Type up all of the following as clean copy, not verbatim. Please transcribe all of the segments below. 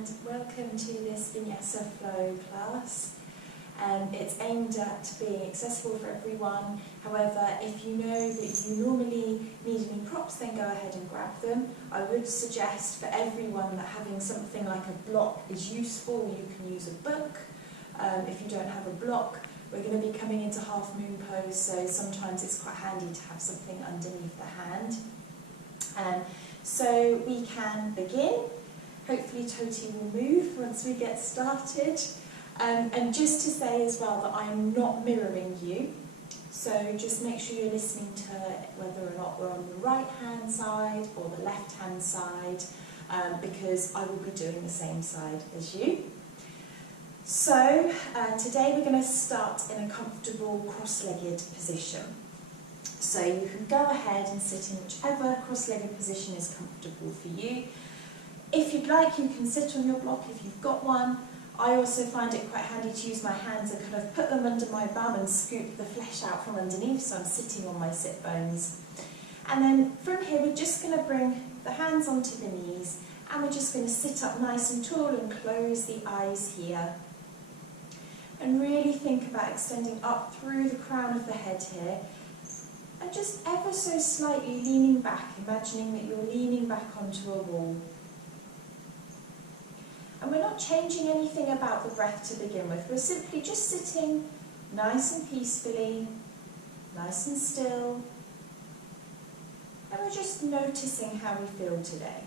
and welcome to this Vinyasa flow class. It's aimed at being accessible for everyone. However, if you know that you normally need any props, then go ahead and grab them. I would suggest for everyone that having something like a block is useful. You can use a book. If you don't have a block, we're going to be coming into Halfmoon Pose, so sometimes it's quite handy to have something underneath the hand. So we can begin. Hopefully Totie will move once we get started. And just to say as well that I'm not mirroring you, so just make sure you're listening to whether or not we're on the right hand side or the left hand side, because I will be doing the same side as you. So today we're going to start in a comfortable cross-legged position. So you can go ahead and sit in whichever cross-legged position is comfortable for you. If you'd like, you can sit on your block if you've got one. I also find it quite handy to use my hands and kind of put them under my bum and scoop the flesh out from underneath, so I'm sitting on my sit bones. And then from here we're just going to bring the hands onto the knees, and we're just going to sit up nice and tall and close the eyes here. And really think about extending up through the crown of the head here, and just ever so slightly leaning back, imagining that you're leaning back onto a wall. And we're not changing anything about the breath to begin with. We're simply just sitting nice and peacefully, nice and still, and we're just noticing how we feel today.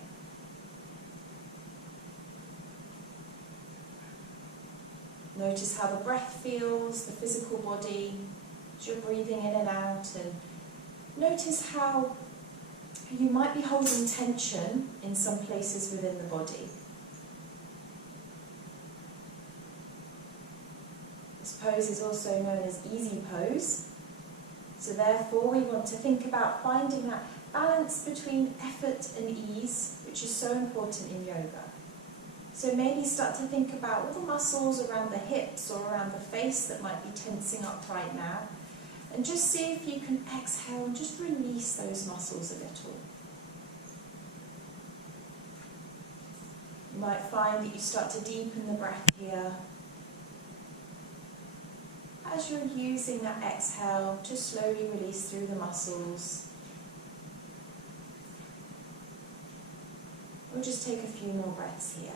Notice how the breath feels, the physical body, as you're breathing in and out, and notice how you might be holding tension in some places within the body. This pose is also known as easy pose, so therefore we want to think about finding that balance between effort and ease, which is so important in yoga. So maybe start to think about all the muscles around the hips or around the face that might be tensing up right now, and just see if you can exhale and just release those muscles a little. You might find that you start to deepen the breath here, as you're using that exhale to slowly release through the muscles. We'll just take a few more breaths here.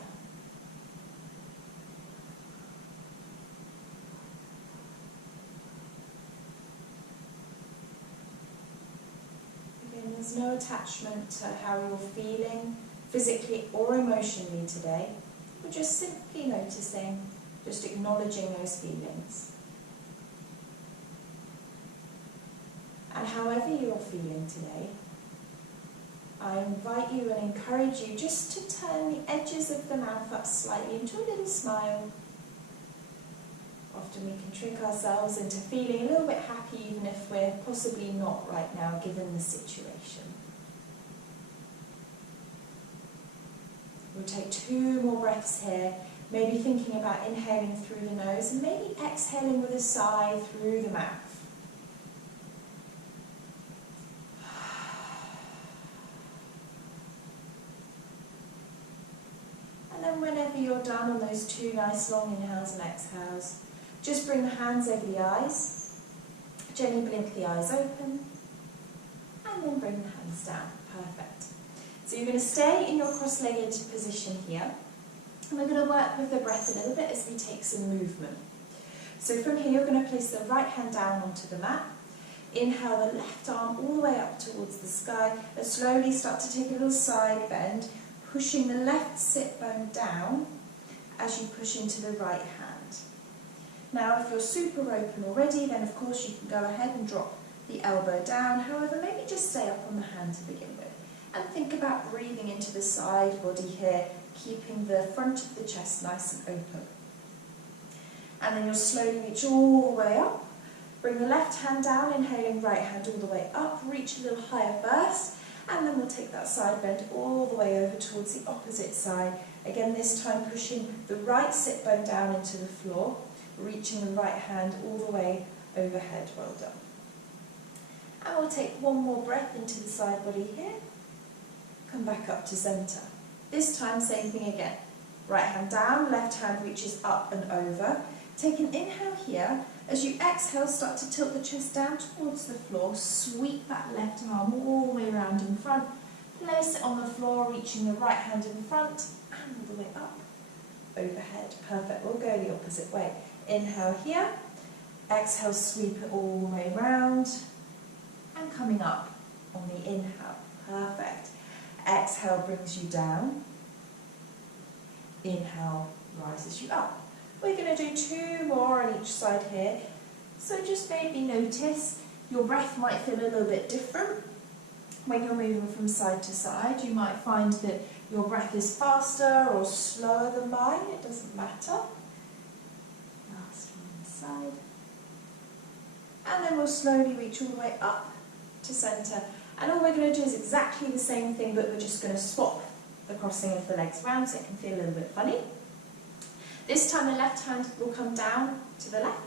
Again, there's no attachment to how you're feeling physically or emotionally today. We're just simply noticing, just acknowledging those feelings. And however you're feeling today, I invite you and encourage you just to turn the edges of the mouth up slightly into a little smile. Often we can trick ourselves into feeling a little bit happy even if we're possibly not right now given the situation. We'll take 2 more breaths here, maybe thinking about inhaling through the nose and maybe exhaling with a sigh through the mouth. And then whenever you're done on those 2 nice long inhales and exhales, just bring the hands over the eyes, gently blink the eyes open, and then bring the hands down. Perfect. So you're going to stay in your cross-legged position here, and we're going to work with the breath a little bit as we take some movement. So from here, you're going to place the right hand down onto the mat. Inhale the left arm all the way up towards the sky, and slowly start to take a little side bend, pushing the left sit bone down as you push into the right hand. Now if you're super open already, then of course you can go ahead and drop the elbow down. However, maybe just stay up on the hand to begin with. And think about breathing into the side body here, keeping the front of the chest nice and open. And then you'll slowly reach all the way up. Bring the left hand down, inhaling right hand all the way up, reach a little higher first, and then we'll take that side bend all the way over towards the opposite side. Again, this time pushing the right sit bone down into the floor, reaching the right hand all the way overhead. Well done. And we'll take 1 more breath into the side body here. Come back up to center. This time, same thing again. Right hand down, left hand reaches up and over. Take an inhale here. As you exhale, start to tilt the chest down towards the floor. Sweep that left arm all the way around in front. Place it on the floor, reaching the right hand in front and all the way up, overhead. Perfect. We'll go the opposite way. Inhale here. Exhale, sweep it all the way around. And coming up on the inhale. Perfect. Exhale brings you down. Inhale rises you up. We're going to do 2 more on each side here. So just maybe notice your breath might feel a little bit different when you're moving from side to side. You might find that your breath is faster or slower than mine. It doesn't matter. Last one on the side. And then we'll slowly reach all the way up to centre. And all we're going to do is exactly the same thing, but we're just going to swap the crossing of the legs round so it can feel a little bit funny. This time the left hand will come down to the left.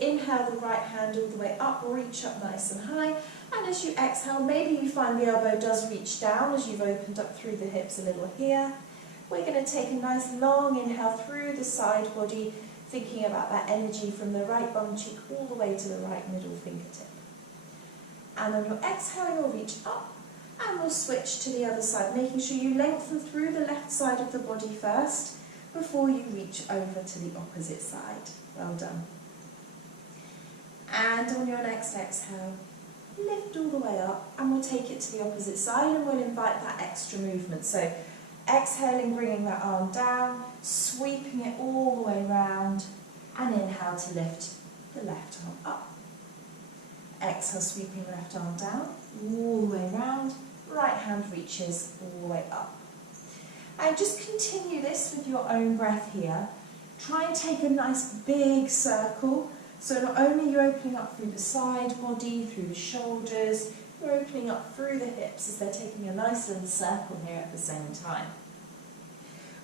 Inhale the right hand all the way up, reach up nice and high. And as you exhale, maybe you find the elbow does reach down as you've opened up through the hips a little here. We're going to take a nice long inhale through the side body, thinking about that energy from the right bum cheek all the way to the right middle fingertip. And on your exhale, you'll reach up. And we'll switch to the other side, making sure you lengthen through the left side of the body first before you reach over to the opposite side. Well done. And on your next exhale, lift all the way up and we'll take it to the opposite side and we'll invite that extra movement. So exhaling, bringing that arm down, sweeping it all the way round, and inhale to lift the left arm up. Exhale, sweeping left arm down, all the way round, right hand reaches all the way up. And just continue this with your own breath here. Try and take a nice big circle. So not only you're opening up through the side body, through the shoulders, you're opening up through the hips as they're taking a nice little circle here at the same time.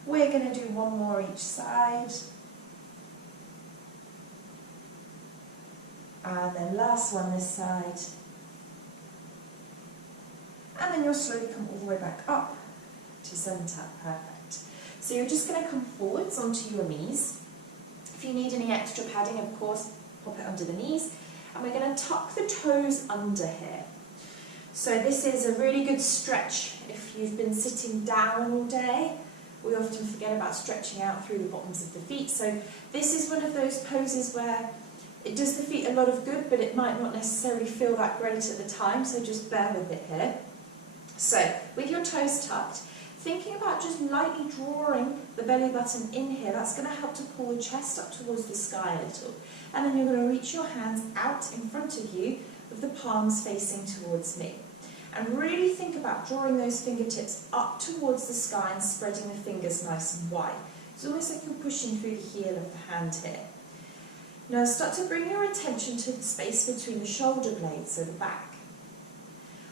We're going to do 1 more each side. And then last one this side. And then you'll slowly come all the way back up to centre. Perfect. So you're just going to come forwards onto your knees. If you need any extra padding, of course, pop it under the knees. And we're going to tuck the toes under here. So this is a really good stretch if you've been sitting down all day. We often forget about stretching out through the bottoms of the feet. So this is one of those poses where it does the feet a lot of good, but it might not necessarily feel that great at the time, so just bear with it here. So, with your toes tucked, thinking about just lightly drawing the belly button in here, that's going to help to pull the chest up towards the sky a little. And then you're going to reach your hands out in front of you with the palms facing towards me. And really think about drawing those fingertips up towards the sky and spreading the fingers nice and wide. It's almost like you're pushing through the heel of the hand here. Now start to bring your attention to the space between the shoulder blades, so the back.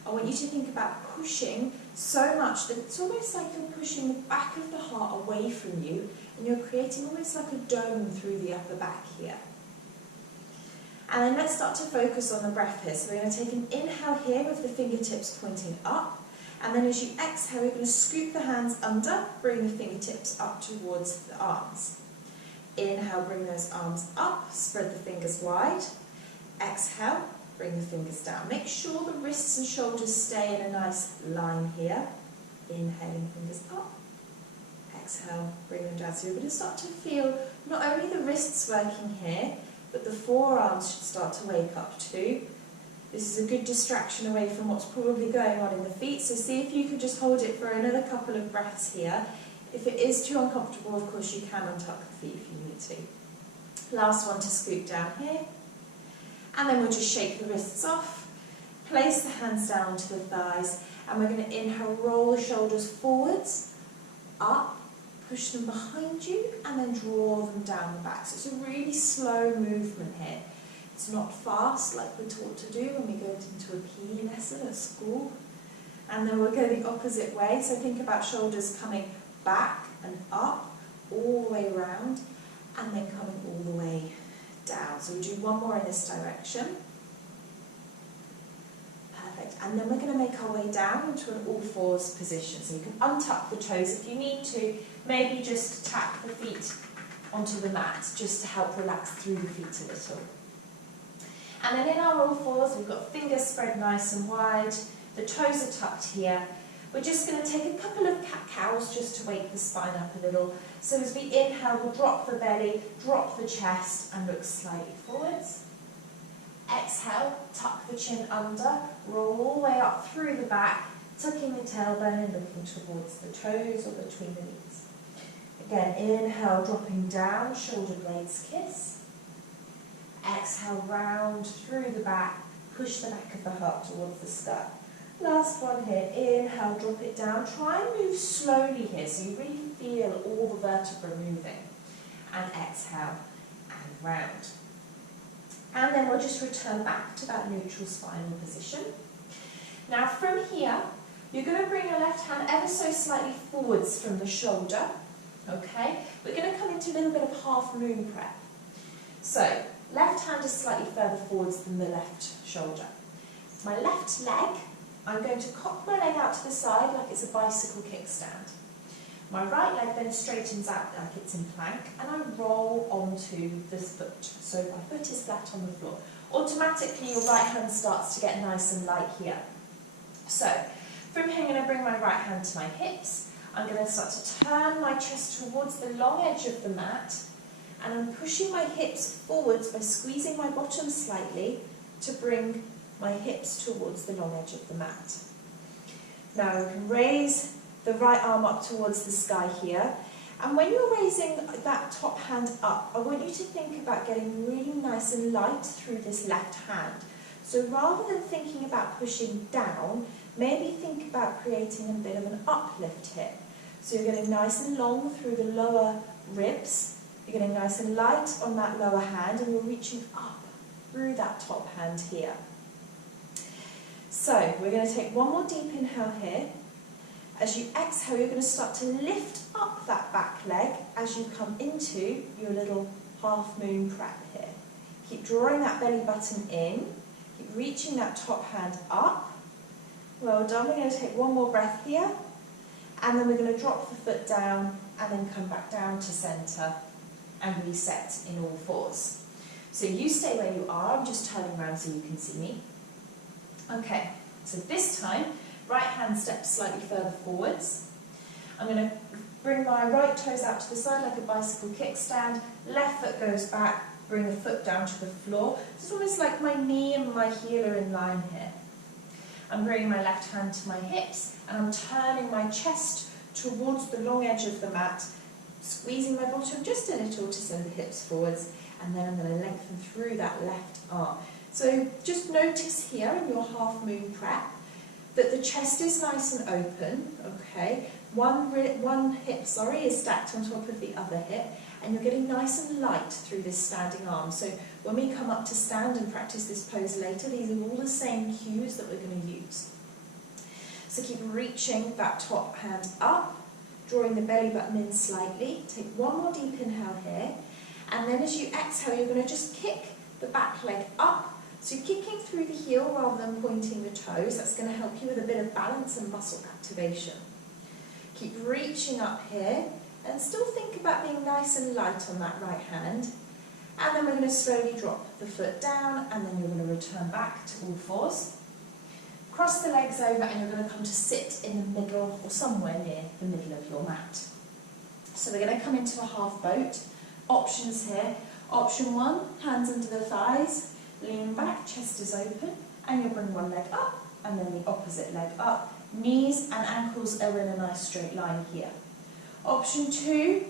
I want you to think about pushing so much that it's almost like you're pushing the back of the heart away from you and you're creating almost like a dome through the upper back here. And then let's start to focus on the breath here. So we're going to take an inhale here with the fingertips pointing up, and then as you exhale, we're going to scoop the hands under, bring the fingertips up towards the arms. Inhale, bring those arms up, spread the fingers wide. Exhale, bring the fingers down. Make sure the wrists and shoulders stay in a nice line here. Inhaling, fingers up. Exhale, bring them down. So you're going to start to feel not only the wrists working here, but the forearms should start to wake up too. This is a good distraction away from what's probably going on in the feet. So see if you can just hold it for another couple of breaths here. If it is too uncomfortable, of course, you can untuck the feet if you need to. Last one to scoop down here. And then we'll just shake the wrists off. Place the hands down onto the thighs. And we're going to inhale, roll the shoulders forwards, up, push them behind you, and then draw them down the back. So it's a really slow movement here. It's not fast like we're taught to do when we go into a PE lesson at school. And then we'll go the opposite way. So think about shoulders coming back and up, all the way around, and then coming all the way down. So we'll do 1 more in this direction. Perfect. And then we're going to make our way down into an all fours position. So you can untuck the toes if you need to. Maybe just tap the feet onto the mat just to help relax through the feet a little. And then in our all fours, we've got fingers spread nice and wide. The toes are tucked here. We're just going to take a couple of cat-cows just to wake the spine up a little. So as we inhale, we'll drop the belly, drop the chest, and look slightly forwards. Exhale, tuck the chin under, roll all the way up through the back, tucking the tailbone and looking towards the toes or between the knees. Again, inhale, dropping down, shoulder blades kiss. Exhale, round through the back, push the back of the heart towards the sky. Last one here, inhale, drop it down. Try and move slowly here so you really feel all the vertebrae moving. And exhale, and round. And then we'll just return back to that neutral spinal position. Now from here, you're going to bring your left hand ever so slightly forwards from the shoulder. Okay? We're going to come into a little bit of half moon prep. So, left hand is slightly further forwards than the left shoulder. My left leg, I'm going to cock my leg out to the side like it's a bicycle kickstand. My right leg then straightens out like it's in plank, and I roll onto this foot. So my foot is flat on the floor. Automatically your right hand starts to get nice and light here. So from here I'm going to bring my right hand to my hips. I'm going to start to turn my chest towards the long edge of the mat, and I'm pushing my hips forwards by squeezing my bottom slightly to bring my hips towards the long edge of the mat. Now you can raise the right arm up towards the sky here, and when you're raising that top hand up, I want you to think about getting really nice and light through this left hand. So rather than thinking about pushing down, maybe think about creating a bit of an uplift here. So you're getting nice and long through the lower ribs, you're getting nice and light on that lower hand, and you're reaching up through that top hand here. So we're going to take one more deep inhale here. As you exhale, you're going to start to lift up that back leg as you come into your little half moon prep here. Keep drawing that belly button in. Keep reaching that top hand up. Well done. We're going to take one more breath here. And then we're going to drop the foot down and then come back down to centre and reset in all fours. So you stay where you are. I'm just turning around so you can see me. Okay, so this time, right hand steps slightly further forwards. I'm going to bring my right toes out to the side like a bicycle kickstand. Left foot goes back, bring the foot down to the floor. It's almost like my knee and my heel are in line here. I'm bringing my left hand to my hips, and I'm turning my chest towards the long edge of the mat, squeezing my bottom just a little to send the hips forwards, and then I'm going to lengthen through that left arm. So just notice here in your half moon prep that the chest is nice and open, okay? One hip is stacked on top of the other hip, and you're getting nice and light through this standing arm. So when we come up to stand and practice this pose later, these are all the same cues that we're going to use. So keep reaching that top hand up, drawing the belly button in slightly. Take one more deep inhale here, and then as you exhale, you're going to just kick the back leg up. So you're kicking through the heel rather than pointing the toes. That's going to help you with a bit of balance and muscle activation. Keep reaching up here, and still think about being nice and light on that right hand. And then we're going to slowly drop the foot down, and then you're going to return back to all fours. Cross the legs over, and you're going to come to sit in the middle or somewhere near the middle of your mat. So we're going to come into a half boat. Options here. Option 1, hands under the thighs, lean back, chest is open, and you'll bring one leg up, and then the opposite leg up. Knees and ankles are in a nice straight line here. Option 2,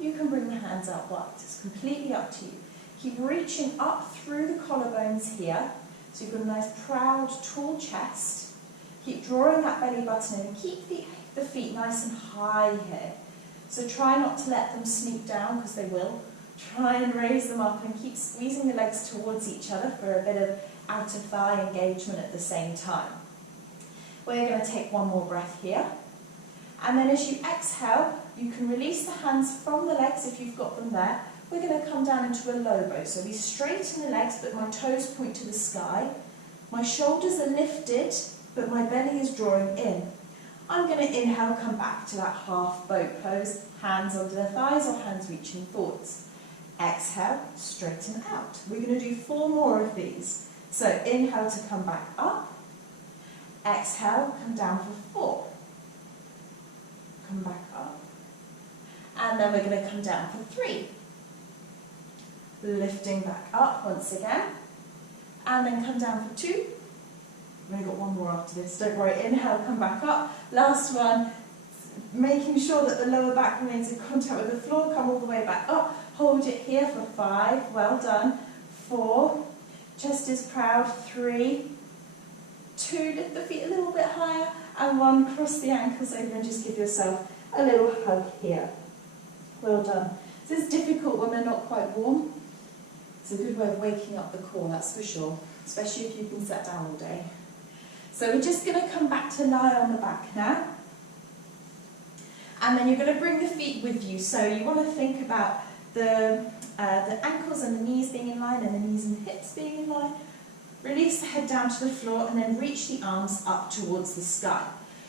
you can bring the hands out wide. It's completely up to you. Keep reaching up through the collarbones here, so you've got a nice proud tall chest. Keep drawing that belly button in, and keep the feet nice and high here. So try not to let them sneak down, because they will. Try and raise them up, and keep squeezing the legs towards each other for a bit of outer thigh engagement at the same time. We're going to take one more breath here. And then as you exhale, you can release the hands from the legs if you've got them there. We're going to come down into a low boat. So we straighten the legs, but my toes point to the sky. My shoulders are lifted, but my belly is drawing in. I'm going to inhale, come back to that half boat pose, hands under the thighs or hands reaching forwards. Exhale, straighten out. We're going to do 4 more of these. So inhale to come back up. Exhale, come down for 4. Come back up. And then we're going to come down for 3. Lifting back up once again. And then come down for 2. We've only got 1 more after this, don't worry. Inhale, come back up. Last one, making sure that the lower back remains in contact with the floor. Come all the way back up. Hold it here for 5. Well done. 4. Chest is proud. 3. 2. Lift the feet a little bit higher. And 1. Cross the ankles over and just give yourself a little hug here. Well done. This is difficult when we're not quite warm. It's a good way of waking up the core, that's for sure, especially if you've been sat down all day. So we're just going to come back to lie on the back now. And then you're going to bring the feet with you. So you want to think about the ankles and the knees being in line and the knees and the hips being in line. Release the head down to the floor and then reach the arms up towards the sky.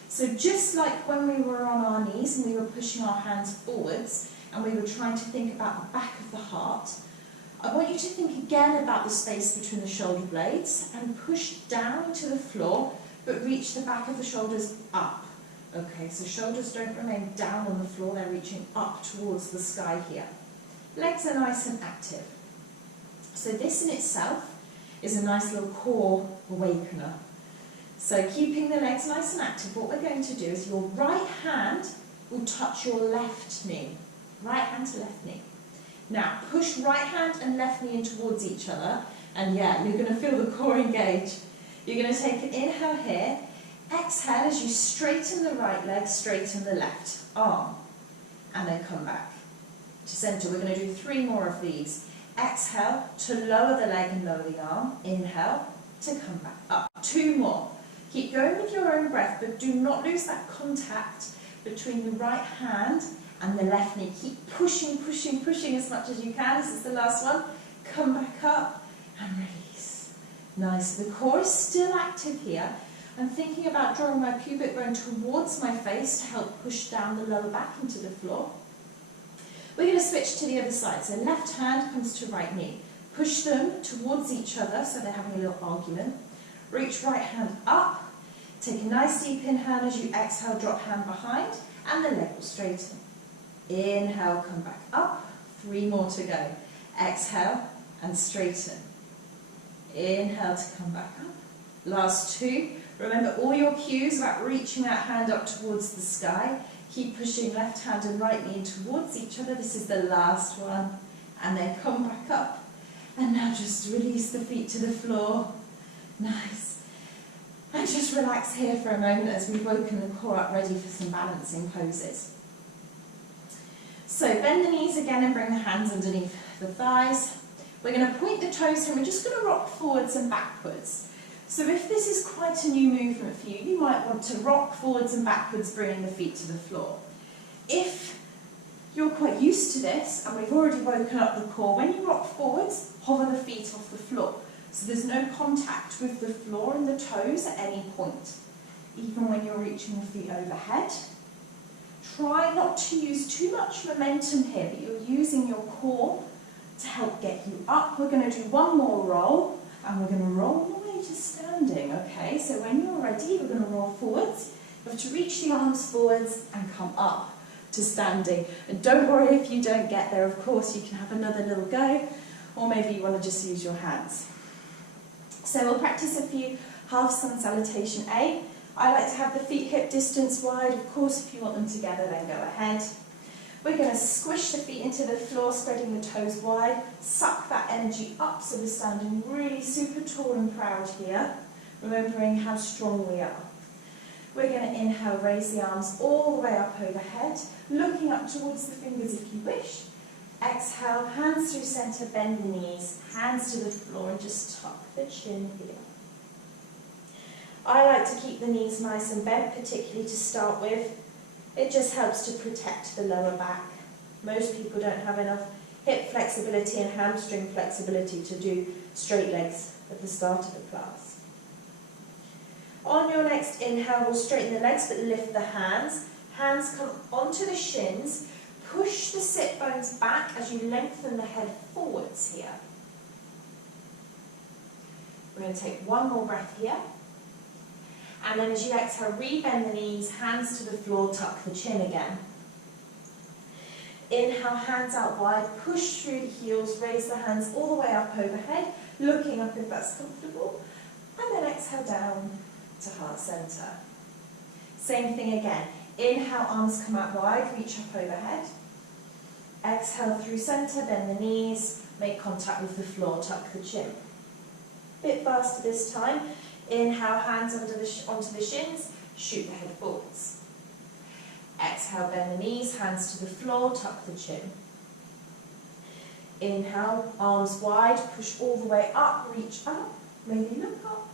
So just like when we were on our knees and we were pushing our hands forwards and we were trying to think about the back of the heart, I want you to think again about the space between the shoulder blades and push down to the floor, but reach the back of the shoulders up. Okay, so shoulders don't remain down on the floor, they're reaching up towards the sky here. Legs are nice and active. So this in itself is a nice little core awakener. So keeping the legs nice and active, what we're going to do is your right hand will touch your left knee. Right hand to left knee. Now, push right hand and left knee in towards each other, and yeah, you're going to feel the core engage. You're going to take an inhale here, exhale as you straighten the right leg, straighten the left arm, and then come back to centre. We're going to do 3 more of these. Exhale to lower the leg and lower the arm, inhale to come back up. 2 more. Keep going with your own breath, but do not lose that contact between the right hand and the left knee. Keep pushing, pushing, pushing as much as you can. This is the last one. Come back up and release. Nice. The core is still active here. I'm thinking about drawing my pubic bone towards my face to help push down the lower back into the floor. We're going to switch to the other side. So left hand comes to right knee. Push them towards each other so they're having a little argument. Reach right hand up. Take a nice deep inhale as you exhale, drop hand behind, and the leg will straighten. Inhale, come back up. 3 more to go. Exhale and straighten. Inhale to come back up. Last 2. Remember all your cues about reaching that hand up towards the sky. Keep pushing left hand and right knee towards each other. This is the last one. And then come back up. And now just release the feet to the floor. Nice. And just relax here for a moment as we've woken the core up, ready for some balancing poses. So bend the knees again and bring the hands underneath the thighs. We're going to point the toes here and we're just going to rock forwards and backwards. So if this is quite a new movement for you, you might want to rock forwards and backwards, bringing the feet to the floor. If you're quite used to this and we've already woken up the core, when you rock forwards, hover the feet off the floor. So there's no contact with the floor and the toes at any point, even when you're reaching the feet overhead. Try not to use too much momentum here, but you're using your core to help get you up. We're going to do 1 more roll, and we're going to roll all the way to standing, okay? So when you're ready, we're going to roll forwards. You have to reach the arms forwards and come up to standing. And don't worry if you don't get there, of course, you can have another little go, or maybe you want to just use your hands. So we'll practice a few half sun salutation A. I like to have the feet hip distance wide. Of course, if you want them together, then go ahead. We're going to squish the feet into the floor, spreading the toes wide. Suck that energy up so we're standing really super tall and proud here, remembering how strong we are. We're going to inhale, raise the arms all the way up overhead, looking up towards the fingers if you wish. Exhale, hands through centre, bend the knees, hands to the floor, and just tuck the chin here. I like to keep the knees nice and bent, particularly to start with. It just helps to protect the lower back. Most people don't have enough hip flexibility and hamstring flexibility to do straight legs at the start of the class. On your next inhale, we'll straighten the legs but lift the hands. Hands come onto the shins. Push the sit bones back as you lengthen the head forwards here. We're going to take one more breath here. And then as you exhale, re-bend the knees, hands to the floor, tuck the chin again. Inhale, hands out wide, push through the heels, raise the hands all the way up overhead, looking up if that's comfortable. And then exhale down to heart center. Same thing again. Inhale, arms come out wide, reach up overhead. Exhale through center, bend the knees, make contact with the floor, tuck the chin. Bit faster this time. Inhale, hands onto the shins, shoot the head forwards. Exhale, bend the knees, hands to the floor, tuck the chin. Inhale, arms wide, push all the way up, reach up, maybe look up,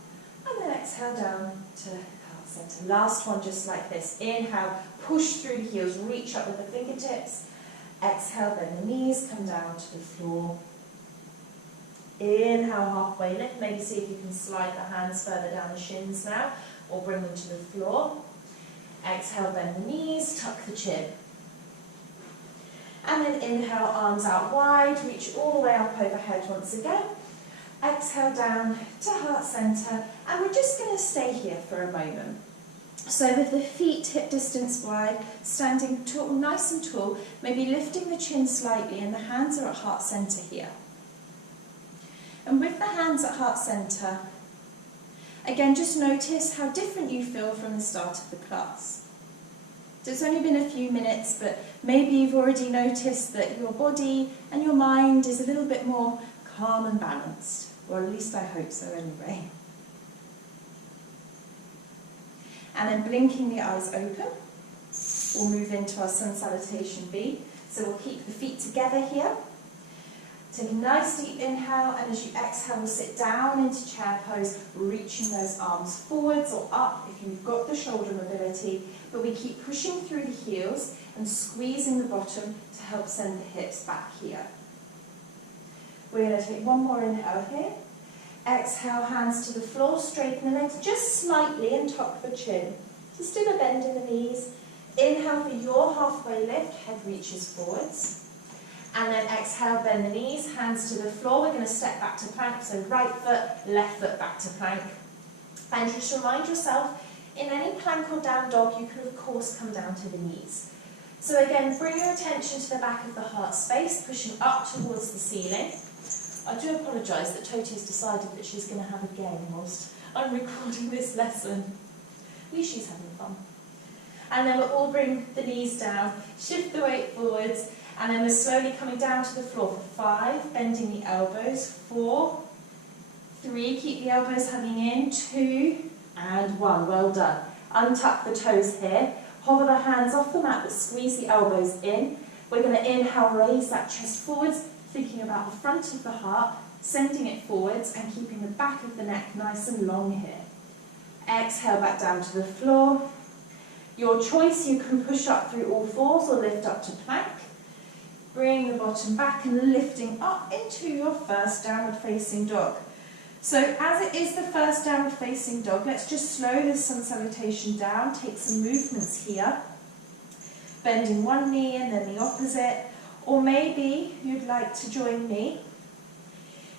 and then exhale down to heart center. Last one just like this. Inhale, push through the heels, reach up with the fingertips. Exhale, bend the knees, come down to the floor. Inhale, halfway lift. Maybe see if you can slide the hands further down the shins now, or bring them to the floor. Exhale, bend the knees, tuck the chin. And then inhale, arms out wide, reach all the way up overhead once again. Exhale down to heart center, and we're just going to stay here for a moment. So with the feet hip distance wide, standing tall, nice and tall, maybe lifting the chin slightly, and the hands are at heart center here. And with the hands at heart center, again, just notice how different you feel from the start of the class. So it's only been a few minutes, but maybe you've already noticed that your body and your mind is a little bit more calm and balanced. Or at least I hope so anyway. And then blinking the eyes open, we'll move into our Sun Salutation B. So we'll keep the feet together here. Take a nice deep inhale, and as you exhale, we'll sit down into chair pose, reaching those arms forwards or up if you've got the shoulder mobility, but we keep pushing through the heels and squeezing the bottom to help send the hips back here. We're going to take one more inhale here. Exhale, hands to the floor, straighten the legs just slightly and tuck the chin. So still a bend in the knees. Inhale for your halfway lift, head reaches forwards. And then exhale, bend the knees, hands to the floor. We're going to step back to plank, so right foot, left foot back to plank. And just remind yourself, in any plank or down dog, you can of course come down to the knees. So again, bring your attention to the back of the heart space, pushing up towards the ceiling. I do apologise that Totie has decided that she's going to have a game whilst I'm recording this lesson. At least she's having fun. And then we'll all bring the knees down, shift the weight forwards, and then we're slowly coming down to the floor for 5, bending the elbows, 4, 3, keep the elbows hugging in, 2, and 1. Well done. Untuck the toes here, hover the hands off the mat but squeeze the elbows in. We're going to inhale, raise that chest forwards, thinking about the front of the heart, sending it forwards and keeping the back of the neck nice and long here. Exhale back down to the floor. Your choice, you can push up through all fours or lift up to plank. Bring the bottom back and lifting up into your first downward facing dog. So as it is the first downward facing dog, let's just slow this Sun Salutation down, take some movements here. Bending one knee and then the opposite. Or maybe you'd like to join me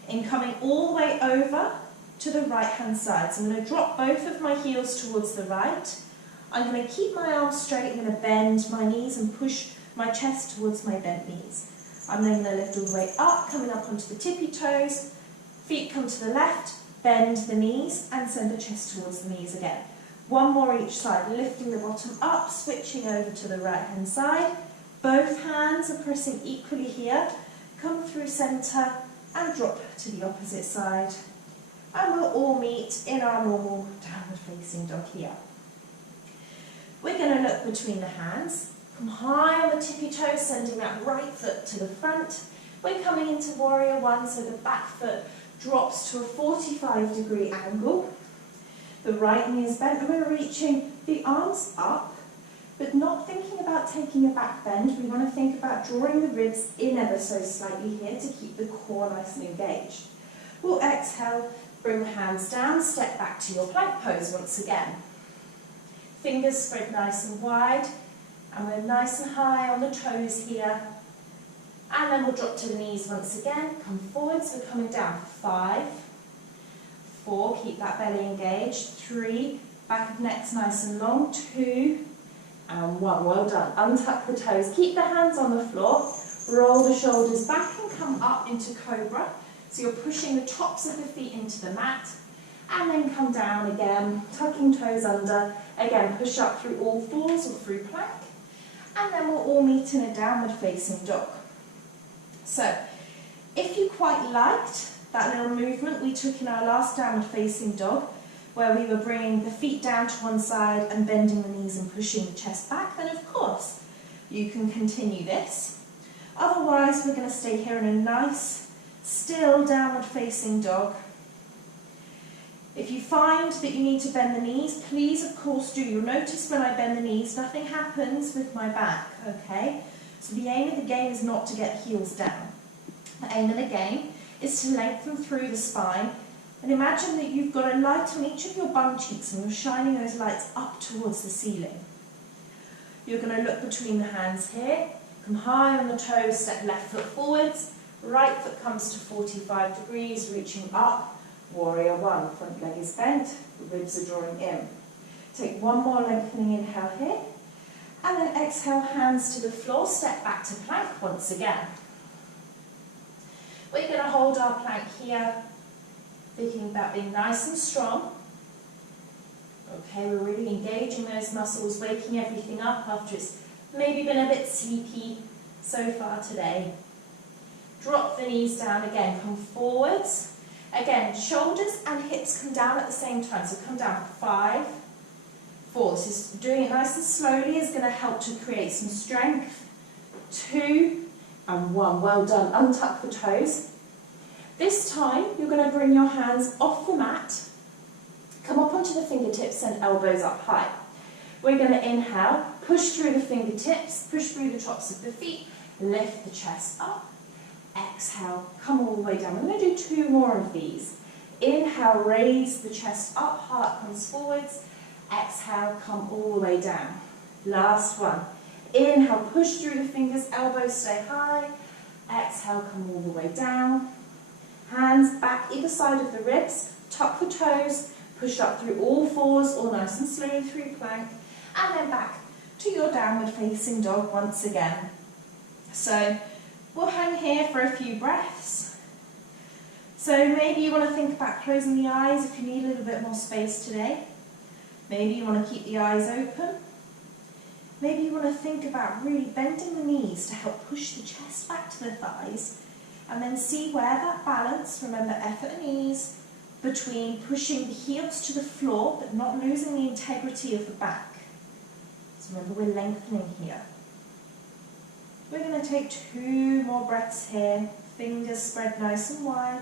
in coming all the way over to the right hand side. So I'm going to drop both of my heels towards the right. I'm going to keep my arms straight, I'm going to bend my knees and push my chest towards my bent knees. I'm then going to lift all the way up, coming up onto the tippy toes, feet come to the left, bend the knees and send the chest towards the knees again. One more each side, lifting the bottom up, switching over to the right hand side. Both hands are pressing equally here, come through centre and drop to the opposite side. And we'll all meet in our normal downward facing dog here. We're going to look between the hands, come high on the tippy toes, sending that right foot to the front. We're coming into warrior one, so the back foot drops to a 45-degree angle. The right knee is bent and we're reaching the arms up, but not thinking about taking a back bend. We want to think about drawing the ribs in ever so slightly here to keep the core nice and engaged. We'll exhale, Bring the hands down, step back to your plank pose once again. Fingers spread nice and wide, and we're nice and high on the toes here. And then we'll drop to the knees once again, come forwards, we're coming down. 5, 4, keep that belly engaged. 3, back of neck's nice and long. 2, and 1, well done. Untuck the toes, keep the hands on the floor, roll the shoulders back and come up into Cobra. So you're pushing the tops of the feet into the mat, and then come down again, tucking toes under. Again, push up through all fours or through plank, and then we'll all meet in a downward facing dog. So, if you quite liked that little movement we took in our last downward facing dog, where we were bringing the feet down to one side and bending the knees and pushing the chest back, then of course you can continue this. Otherwise, we're going to stay here in a nice, still downward facing dog. If you find that you need to bend the knees, please of course do. You'll notice when I bend the knees, nothing happens with my back, okay? So the aim of the game is not to get heels down. The aim of the game is to lengthen through the spine, and imagine that you've got a light on each of your bum cheeks and you're shining those lights up towards the ceiling. You're going to look between the hands here, come high on the toes, step left foot forwards, right foot comes to 45 degrees, reaching up, warrior 1, front leg is bent, the ribs are drawing in. Take one more lengthening inhale here, and then exhale, hands to the floor, step back to plank once again. We're going to hold our plank here, thinking about being nice and strong. Okay, we're really engaging those muscles, waking everything up after it's maybe been a bit sleepy so far today. Drop the knees down again, come forwards. Again, shoulders and hips come down at the same time, so come down. 5, 4. This is doing it nice and slowly is going to help to create some strength. 2, and 1. Well done. Untuck the toes. This time, you're going to bring your hands off the mat, come up onto the fingertips and elbows up high. We're going to inhale, push through the fingertips, push through the tops of the feet, lift the chest up. Exhale, come all the way down. I'm going to do 2 more of these. Inhale, raise the chest up, heart comes forwards. Exhale, come all the way down. Last one. Inhale, push through the fingers, elbows stay high. Exhale, come all the way down. Hands back either side of the ribs, tuck the toes, push up through all fours or nice and slowly through plank, and then back to your downward facing dog once again. So we'll hang here for a few breaths. So maybe you want to think about closing the eyes if you need a little bit more space today. Maybe you want to keep the eyes open. Maybe you want to think about really bending the knees to help push the chest back to the thighs, and then see where that balance, remember effort and ease, between pushing the heels to the floor but not losing the integrity of the back. So remember, we're lengthening here. We're going to take 2 more breaths here, fingers spread nice and wide.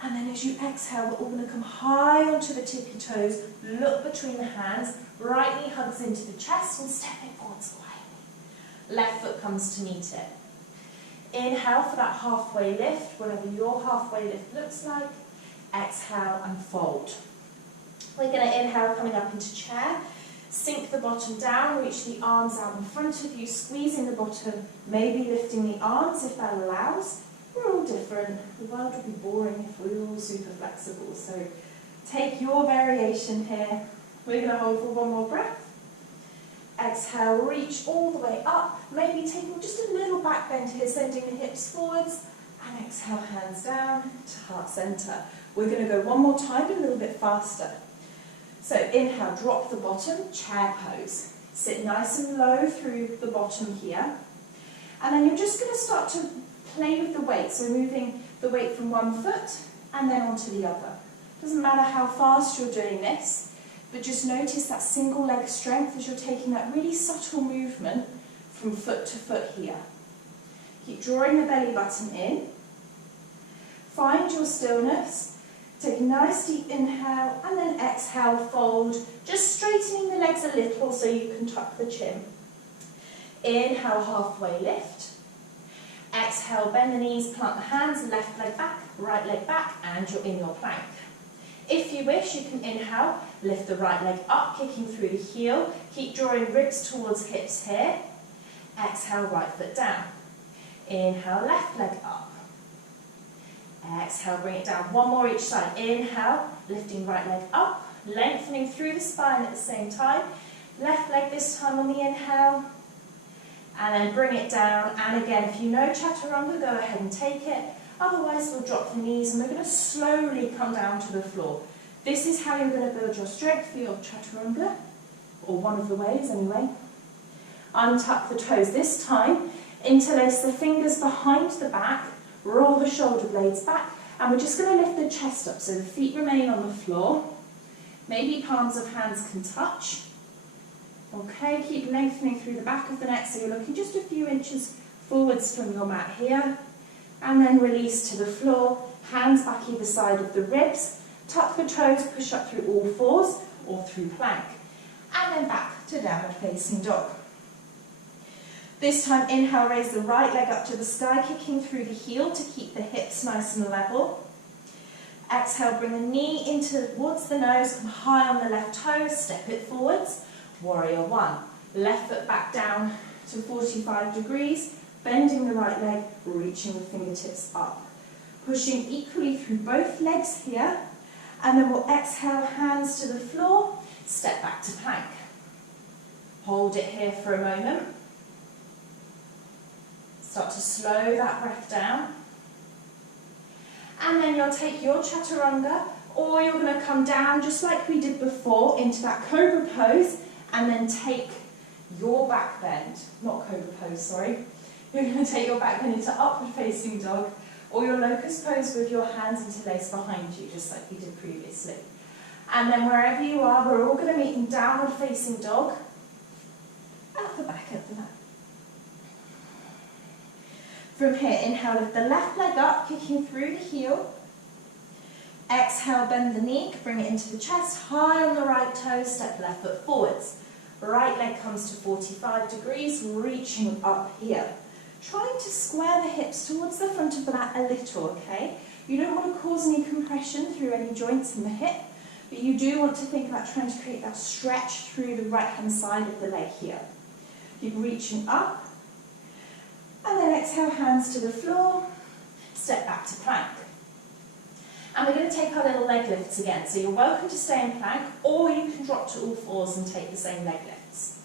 And then as you exhale, we're all going to come high onto the tippy toes, look between the hands, right knee hugs into the chest and step it forwards quietly. Left foot comes to meet it. Inhale for that halfway lift, whatever your halfway lift looks like. Exhale and fold. We're going to inhale coming up into chair. Sink the bottom down, reach the arms out in front of you, squeezing the bottom, maybe lifting the arms if that allows. We're all different. The world would be boring if we were all super flexible. So take your variation here. We're going to hold for 1 more breath. Exhale, reach all the way up. Maybe taking just a little back bend here, sending the hips forwards. And exhale, hands down to heart center. We're going to go 1 more time, but a little bit faster. So inhale, drop the bottom, chair pose. Sit nice and low through the bottom here. And then you're just going to start to play with the weight. So moving the weight from one foot and then onto the other. Doesn't matter how fast you're doing this, but just notice that single leg strength as you're taking that really subtle movement from foot to foot here. Keep drawing the belly button in. Find your stillness. Take a nice deep inhale and then exhale, fold, just straightening the legs a little so you can tuck the chin. Inhale, halfway lift. Exhale, bend the knees, plant the hands, left leg back, right leg back, and you're in your plank. If you wish, you can inhale, lift the right leg up, kicking through the heel. Keep drawing ribs towards hips here. Exhale, right foot down. Inhale, left leg up. Exhale, bring it down. One more each side. Inhale, lifting right leg up, lengthening through the spine at the same time. Left leg this time on the inhale. And then bring it down. And again, if you know chaturanga, go ahead and take it. Otherwise, we'll drop the knees and we're going to slowly come down to the floor. This is how you're going to build your strength for your chaturanga, or one of the ways anyway. Untuck the toes. This time, interlace the fingers behind the back, roll the shoulder blades back, and we're just going to lift the chest up so the feet remain on the floor. Maybe palms of hands can touch. Okay, keep lengthening through the back of the neck so you're looking just a few inches forwards from your mat here. And then release to the floor, hands back either side of the ribs, tuck the toes, push up through all fours or through plank. And then back to downward facing dog. This time, inhale, raise the right leg up to the sky, kicking through the heel to keep the hips nice and level. Exhale, bring the knee in towards the nose, come high on the left toe, step it forwards. Warrior one. Left foot back down to 45 degrees. Bending the right leg, reaching the fingertips up. Pushing equally through both legs here. And then we'll exhale, hands to the floor, step back to plank. Hold it here for a moment. Start to slow that breath down. And then you'll take your chaturanga, or you're going to come down just like we did before into that Cobra pose, and then take your back bend, not Cobra pose, sorry. You're going to take your back bend into upward facing dog, or your locust pose with your hands interlaced behind you, just like we did previously. And then wherever you are, we're all going to meet in downward facing dog, at the back of the mat. From here, inhale, lift the left leg up, kicking through the heel. Exhale, bend the knee, bring it into the chest, high on the right toe, step left foot forwards. Right leg comes to 45 degrees, reaching up here. Trying to square the hips towards the front of the mat a little, okay? You don't want to cause any compression through any joints in the hip, but you do want to think about trying to create that stretch through the right-hand side of the leg here. Keep reaching up, and then exhale, hands to the floor, step back to plank. And we're going to take our little leg lifts again, so you're welcome to stay in plank, or you can drop to all fours and take the same leg lifts.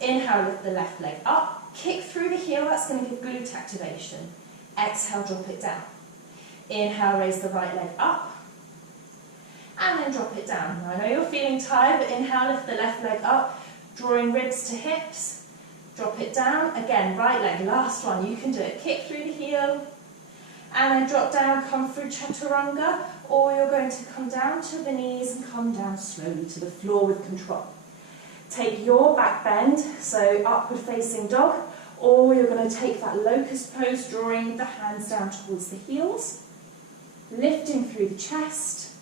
Inhale, lift the left leg up. Kick through the heel, that's going to give glute activation. Exhale, drop it down. Inhale, raise the right leg up. And then drop it down. Now, I know you're feeling tired, but inhale, lift the left leg up, drawing ribs to hips. Drop it down. Again, right leg, last one. You can do it. Kick through the heel. And then drop down, come through chaturanga. Or you're going to come down to the knees and come down slowly to the floor with control. Take your back bend, so upward facing dog, or you're going to take that locust pose, drawing the hands down towards the heels, lifting through the chest,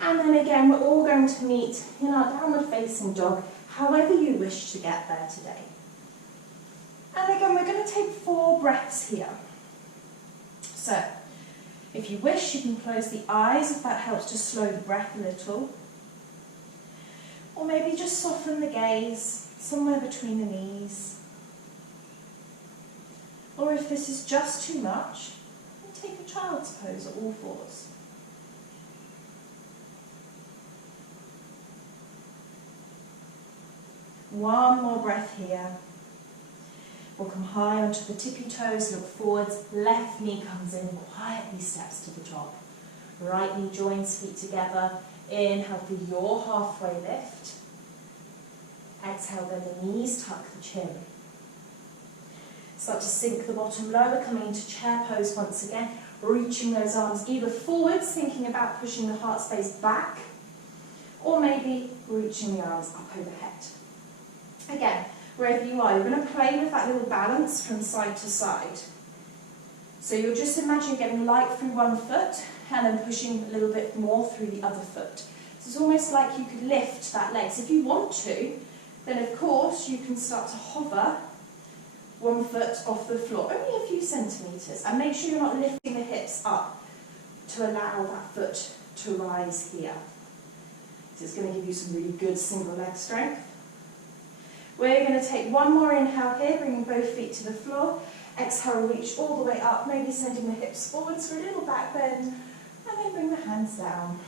and then again we're all going to meet in our downward facing dog, however you wish to get there today. And again we're going to take 4 breaths here. So, if you wish, you can close the eyes if that helps to slow the breath a little. Or maybe just soften the gaze somewhere between the knees. Or if this is just too much, take a child's pose at all fours. One more breath here. We'll come high onto the tippy toes, look forwards, left knee comes in, quietly steps to the top. Right knee joins feet together. Inhale for your halfway lift. Exhale, bend the knees, tuck the chin. Start to sink the bottom lower, coming into chair pose once again, reaching those arms either forwards, thinking about pushing the heart space back, or maybe reaching the arms up overhead. Again, wherever you are, you're going to play with that little balance from side to side. So you'll just imagine getting light through one foot and then pushing a little bit more through the other foot. So it's almost like you could lift that leg. So if you want to, then of course you can start to hover one foot off the floor, only a few centimetres, and make sure you're not lifting the hips up to allow that foot to rise here. This is going to give you some really good single leg strength. We're going to take one more inhale here, bringing both feet to the floor. Exhale, reach all the way up, maybe sending the hips forwards for a little back bend, and then bring the hands down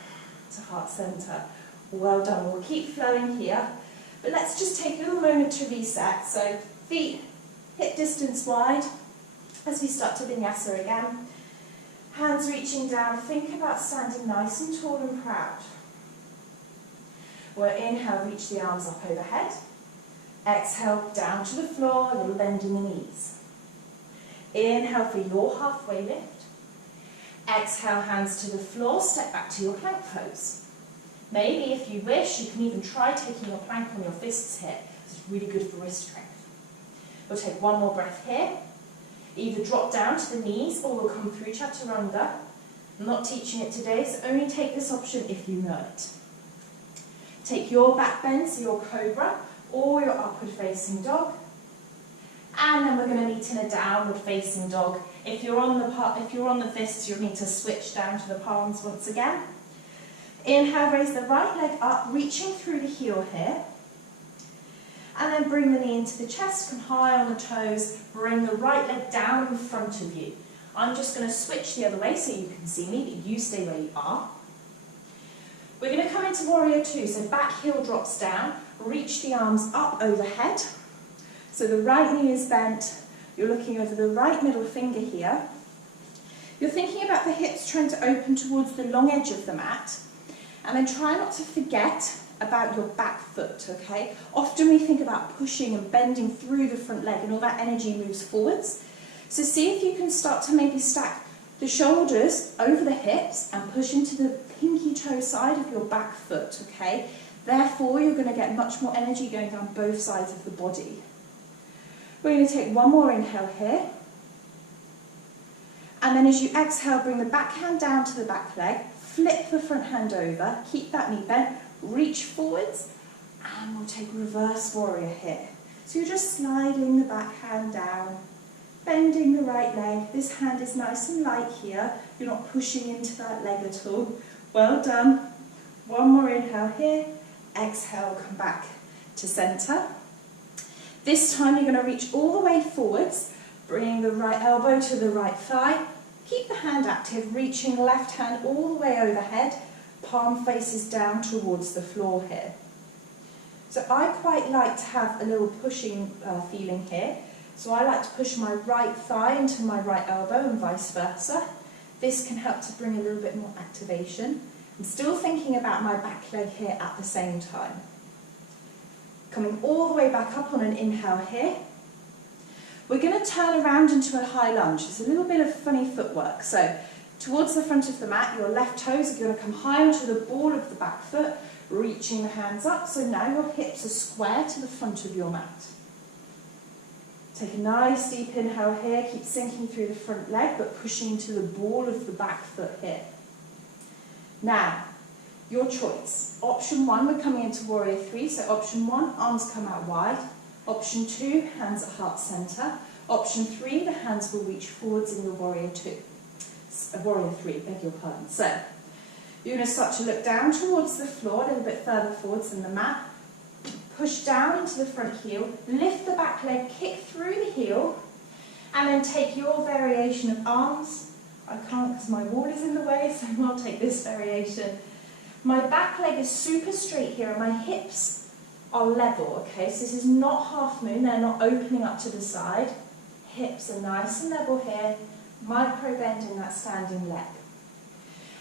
to heart centre. Well done. We'll keep flowing here, but let's just take a little moment to reset. So feet hip distance wide as we start to Vinyasa again. Hands reaching down. Think about standing nice and tall and proud. We'll inhale, reach the arms up overhead. Exhale, down to the floor, a little bend in the knees. Inhale for your halfway lift. Exhale, hands to the floor, step back to your plank pose. Maybe, if you wish, you can even try taking your plank on your fists here. This is really good for wrist strength. We'll take one more breath here. Either drop down to the knees or we'll come through Chaturanga. I'm not teaching it today, so only take this option if you know it. Take your back bend, so your Cobra, or your upward facing dog. And then we're going to meet in a downward facing dog. If you're on the fists, you'll need to switch down to the palms once again. Inhale, raise the right leg up, reaching through the heel here. And then bring the knee into the chest, come high on the toes, bring the right leg down in front of you. I'm just going to switch the other way so you can see me, but you stay where you are. We're going to come into Warrior Two, so back heel drops down, reach the arms up overhead. So the right knee is bent, you're looking over the right middle finger here. You're thinking about the hips trying to open towards the long edge of the mat, and then try not to forget about your back foot, okay? Often we think about pushing and bending through the front leg and all that energy moves forwards. So see if you can start to maybe stack the shoulders over the hips and push into the pinky toe side of your back foot, okay? Therefore, you're going to get much more energy going down both sides of the body. We're going to take one more inhale here. And then as you exhale, bring the back hand down to the back leg, flip the front hand over, keep that knee bent, reach forwards, and we'll take reverse warrior here. So you're just sliding the back hand down, bending the right leg. This hand is nice and light here. You're not pushing into that leg at all. Well done. One more inhale here. Exhale, come back to center. This time you're going to reach all the way forwards, bringing the right elbow to the right thigh. Keep the hand active, reaching left hand all the way overhead. Palm faces down towards the floor here. So I quite like to have a little pushing feeling here. So I like to push my right thigh into my right elbow and vice versa. This can help to bring a little bit more activation. I'm still thinking about my back leg here at the same time. Coming all the way back up on an inhale here. We're going to turn around into a high lunge. It's a little bit of funny footwork. So towards the front of the mat, your left toes are going to come high onto the ball of the back foot, reaching the hands up. So now your hips are square to the front of your mat. Take a nice deep inhale here. Keep sinking through the front leg, but pushing into the ball of the back foot here. Now, your choice. Option 1, we're coming into Warrior 3. So option 1, arms come out wide. Option 2, hands at heart center. Option 3, the hands will reach forwards in your Warrior 2. Warrior 3, beg your pardon. So, you're going to start to look down towards the floor, a little bit further forwards than the mat. Push down into the front heel, lift the back leg, kick through the heel, and then take your variation of arms. I can't because my wall is in the way, so I'll take this variation. My back leg is super straight here, and my hips are level, okay? So this is not half moon, they're not opening up to the side. Hips are nice and level here, micro bend in that standing leg.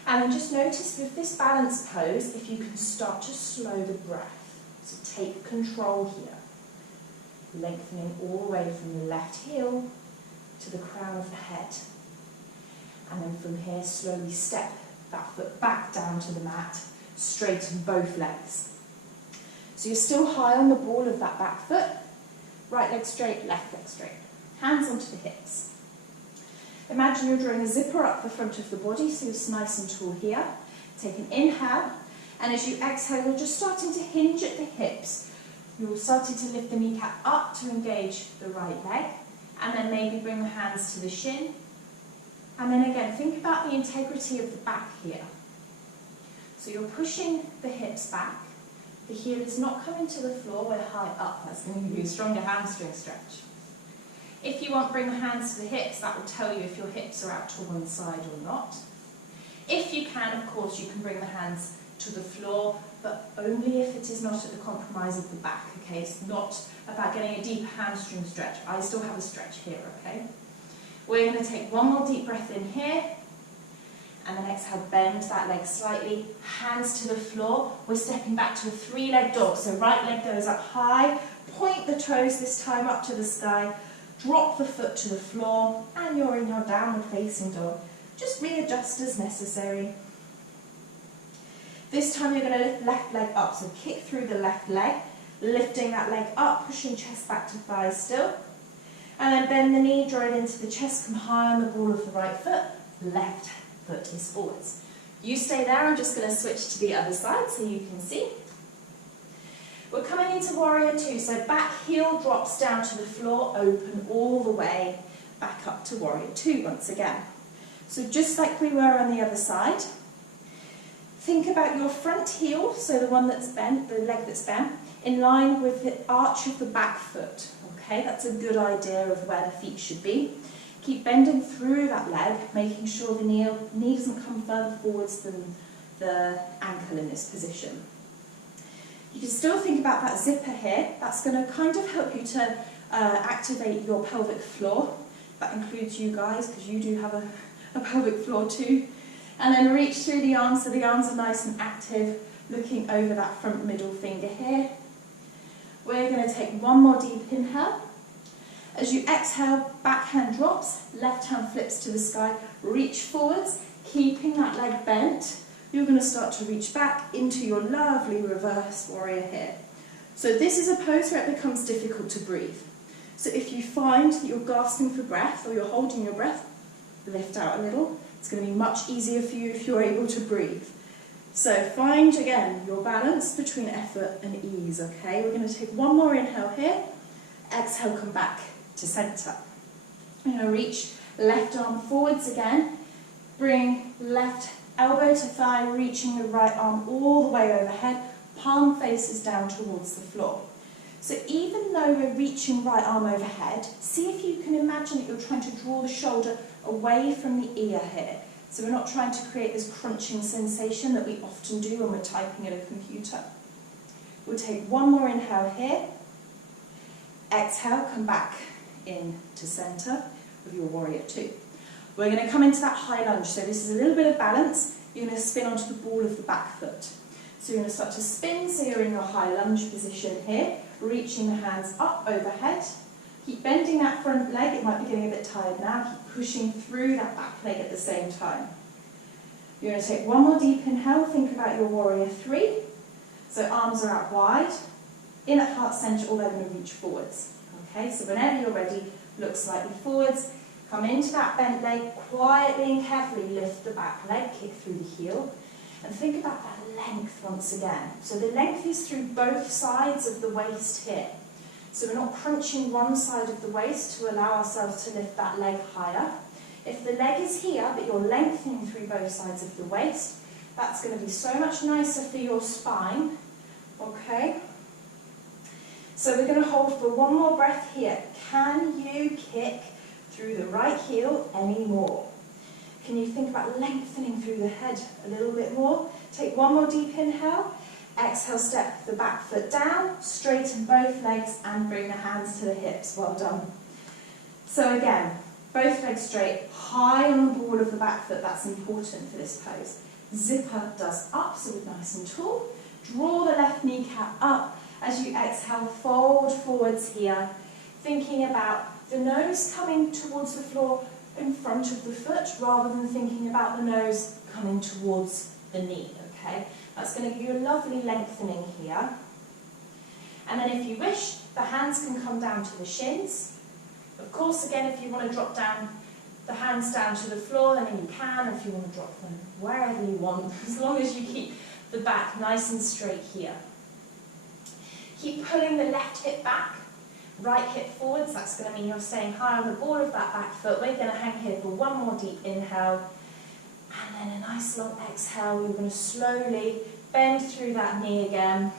And then just notice with this balance pose, if you can start to slow the breath. So take control here. Lengthening all the way from the left heel to the crown of the head. And then from here, slowly step that foot back down to the mat, straighten both legs. So you're still high on the ball of that back foot. Right leg straight, left leg straight. Hands onto the hips. Imagine you're drawing a zipper up the front of the body, so you're nice and tall here. Take an inhale, and as you exhale, you're just starting to hinge at the hips. You're starting to lift the kneecap up to engage the right leg. and then maybe bring the hands to the shin. And then again, think about the integrity of the back here. So you're pushing the hips back. The heel is not coming to the floor, we're high up. That's going to give you a stronger hamstring stretch. If you want, bring the hands to the hips. That will tell you if your hips are out to one side or not. If you can, of course, you can bring the hands to the floor, but only if it is not at the compromise of the back, okay? It's not about getting a deeper hamstring stretch. I still have a stretch here, okay? We're going to take one more deep breath in here, and then exhale, bend that leg slightly, hands to the floor. We're stepping back to a three-leg dog, so right leg goes up high, point the toes this time up to the sky, drop the foot to the floor, and you're in your downward facing dog. Just readjust as necessary. This time you're going to lift left leg up, so kick through the left leg, lifting that leg up, pushing chest back to thighs still. And then bend the knee, draw it into the chest, come high on the ball of the right foot, left foot is forwards. You stay there, I'm just going to switch to the other side so you can see. We're coming into warrior two, so back heel drops down to the floor, open all the way, back up to warrior two once again. So just like we were on the other side, think about your front heel, so the one that's bent, the leg that's bent, in line with the arch of the back foot. Okay, that's a good idea of where the feet should be. Keep bending through that leg, making sure the knee doesn't come further forwards than the ankle in this position. You can still think about that zipper here. That's going to kind of help you to activate your pelvic floor. That includes you guys, because you do have a pelvic floor too. And then reach through the arms, so the arms are nice and active, looking over that front middle finger here. We're going to take one more deep inhale. As you exhale, back hand drops, left hand flips to the sky, reach forwards, keeping that leg bent. You're going to start to reach back into your lovely reverse warrior here. So this is a pose where it becomes difficult to breathe. So if you find that you're gasping for breath or you're holding your breath, lift out a little. It's going to be much easier for you if you're able to breathe. So find, again, your balance between effort and ease, okay? We're going to take one more inhale here. Exhale, come back to centre. We're going to reach left arm forwards again. Bring left elbow to thigh, reaching the right arm all the way overhead. Palm faces down towards the floor. So even though we're reaching right arm overhead, see if you can imagine that you're trying to draw the shoulder away from the ear here. So we're not trying to create this crunching sensation that we often do when we're typing at a computer. We'll take one more inhale here. Exhale, come back in to centre with your warrior two. We're going to come into that high lunge. So this is a little bit of balance. You're going to spin onto the ball of the back foot. So you're going to start to spin, so you're in your high lunge position here, reaching the hands up overhead. Keep bending that front leg. It might be getting a bit tired now. Keep pushing through that back leg at the same time. You're going to take one more deep inhale. Think about your warrior three. So arms are out wide, in at heart centre, or they're going to reach forwards. Okay, so whenever you're ready, look slightly forwards. Come into that bent leg, quietly and carefully lift the back leg, kick through the heel. And think about that length once again. So the length is through both sides of the waist here. So we're not crunching one side of the waist to allow ourselves to lift that leg higher. If the leg is here, but you're lengthening through both sides of the waist, that's going to be so much nicer for your spine. Okay? So we're going to hold for one more breath here. Can you kick through the right heel any more? Can you think about lengthening through the head a little bit more? Take one more deep inhale. Exhale, step the back foot down, straighten both legs and bring the hands to the hips. Well done. So again, both legs straight, high on the ball of the back foot. That's important for this pose. Zipper does up, so we're nice and tall. Draw the left kneecap up. As you exhale, fold forwards here, thinking about the nose coming towards the floor in front of the foot, rather than thinking about the nose coming towards the knee, okay? That's going to give you a lovely lengthening here. And then if you wish, the hands can come down to the shins. Of course, again, if you want to drop down the hands down to the floor, then you can. If you want to drop them wherever you want, as long as you keep the back nice and straight here. Keep pulling the left hip back. right hip forwards. That's going to mean you're staying high on the ball of that back foot. We're going to hang here for one more deep inhale. And then a nice long exhale. We're going to slowly bend through that knee again.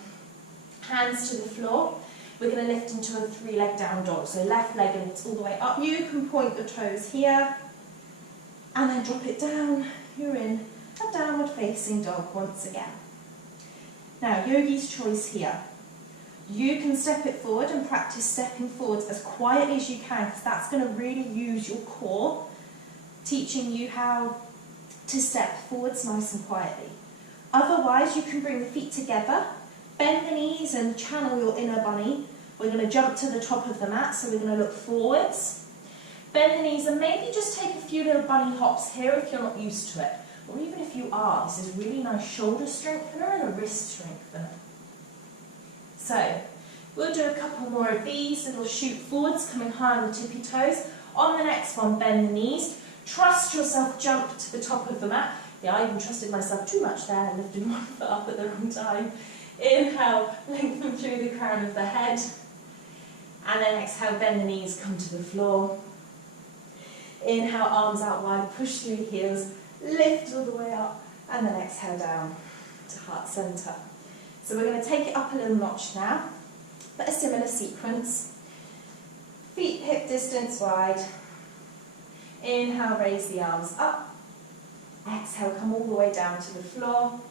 Hands to the floor. We're going to lift into a 3-leg down dog. So left leg lifts all the way up. You can point the toes here. And then drop it down. You're in a downward facing dog once again. Now, yogi's choice here. You can step it forward and practice stepping forwards as quietly as you can, because that's going to really use your core, teaching you how to step forwards nice and quietly. Otherwise, you can bring the feet together, bend the knees and channel your inner bunny. We're going to jump to the top of the mat, so we're going to look forwards. Bend the knees and maybe just take a few little bunny hops here if you're not used to it. Or even if you are, this is really nice shoulder strengthener and a wrist strengthener. So, we'll do a couple more of these, little shoot forwards, coming high on the tippy toes. On the next one, bend the knees. Trust yourself, jump to the top of the mat. Yeah, I even trusted myself too much there and lifted one foot up at the wrong time. Inhale, lengthen through the crown of the head. And then exhale, bend the knees, come to the floor. Inhale, arms out wide, push through the heels, lift all the way up, and then exhale down to heart center. So we're going to take it up a little notch now, but a similar sequence. Feet hip distance wide. Inhale, raise the arms up. Exhale, come all the way down to the floor.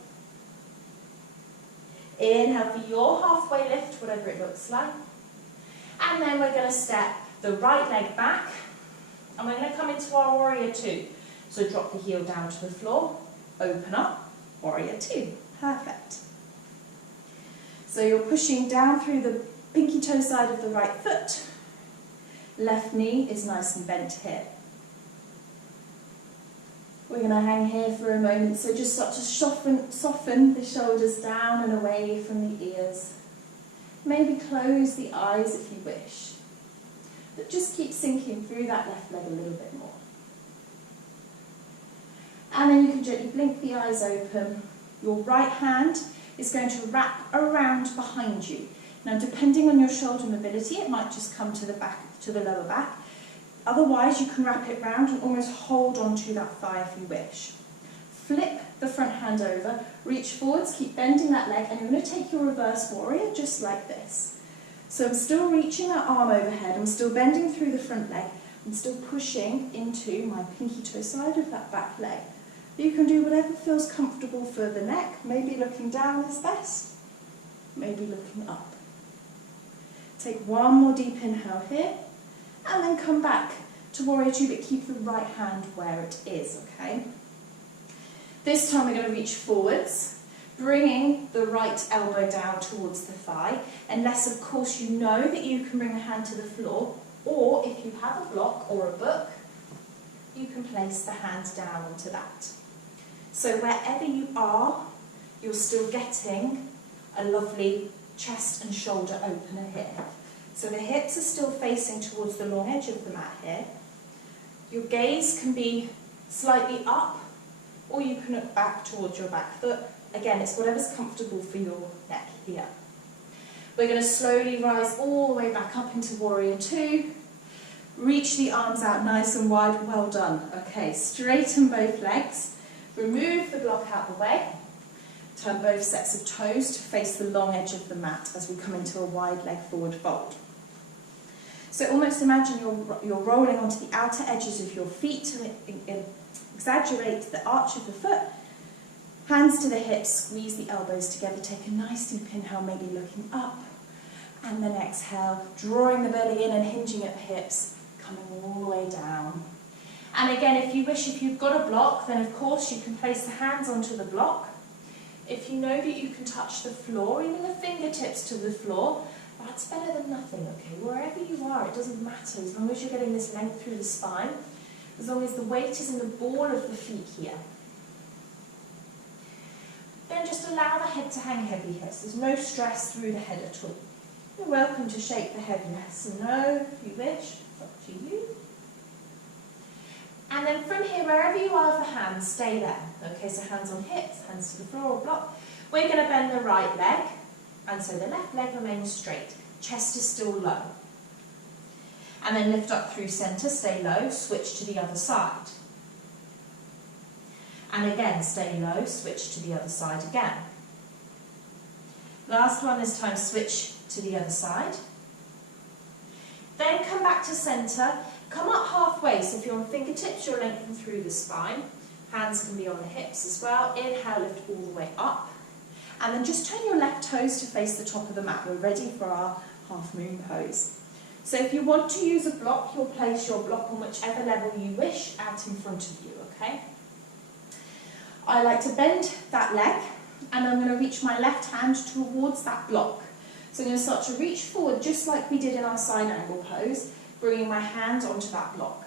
Inhale for your halfway lift, whatever it looks like. And then we're going to step the right leg back. And we're going to come into our warrior two. So drop the heel down to the floor, open up, warrior two. Perfect. So you're pushing down through the pinky toe side of the right foot. Left knee is nice and bent here. We're going to hang here for a moment, so just start to soften the shoulders down and away from the ears. Maybe close the eyes if you wish. But just keep sinking through that left leg a little bit more. And then you can gently blink the eyes open. Your right hand is going to wrap around behind you. Now, depending on your shoulder mobility, it might just come to the back, to the lower back. Otherwise, you can wrap it round and almost hold onto that thigh if you wish. Flip the front hand over, reach forwards, keep bending that leg, and you're going to take your reverse warrior just like this. So I'm still reaching that arm overhead, I'm still bending through the front leg, I'm still pushing into my pinky toe side of that back leg. You can do whatever feels comfortable for the neck, maybe looking down is best, maybe looking up. Take one more deep inhale here, and then come back to warrior two, but keep the right hand where it is, okay? This time we're going to reach forwards, bringing the right elbow down towards the thigh, unless of course you know that you can bring the hand to the floor, or if you have a block or a book, you can place the hand down onto that. So wherever you are, you're still getting a lovely chest and shoulder opener here. So the hips are still facing towards the long edge of the mat here. Your gaze can be slightly up, or you can look back towards your back foot. Again, it's whatever's comfortable for your neck here. We're going to slowly rise all the way back up into warrior two. Reach the arms out nice and wide. Well done. Okay, straighten both legs. Remove the block out the way. Turn both sets of toes to face the long edge of the mat as we come into a wide leg forward fold. So almost imagine you're rolling onto the outer edges of your feet to exaggerate the arch of the foot. Hands to the hips, squeeze the elbows together, take a nice deep inhale, maybe looking up. And then exhale, drawing the belly in and hinging at the hips, coming all the way down. And again, if you wish, if you've got a block, then of course you can place the hands onto the block. If you know that you can touch the floor, even the fingertips to the floor, that's better than nothing, okay? Wherever you are, it doesn't matter, as long as you're getting this length through the spine, as long as the weight is in the ball of the feet here. Then just allow the head to hang heavy here, so there's no stress through the head at all. You're welcome to shake the head yes and no if you wish, it's up to you. And then from here, wherever you are with the hands, stay there. Okay, so hands on hips, hands to the floor or block. We're going to bend the right leg, and so the left leg remains straight. Chest is still low. And then lift up through centre, stay low, switch to the other side. And again, stay low, switch to the other side again. Last one, this time switch to the other side. Then come back to centre, come up halfway, so if you're on fingertips, you'll lengthen through the spine. Hands can be on the hips as well. Inhale, lift all the way up. And then just turn your left toes to face the top of the mat. We're ready for our Halfmoon Pose. So if you want to use a block, you'll place your block on whichever level you wish out in front of you, okay? I like to bend that leg, and I'm going to reach my left hand towards that block. So I'm going to start to reach forward just like we did in our side angle pose, bringing my hand onto that block.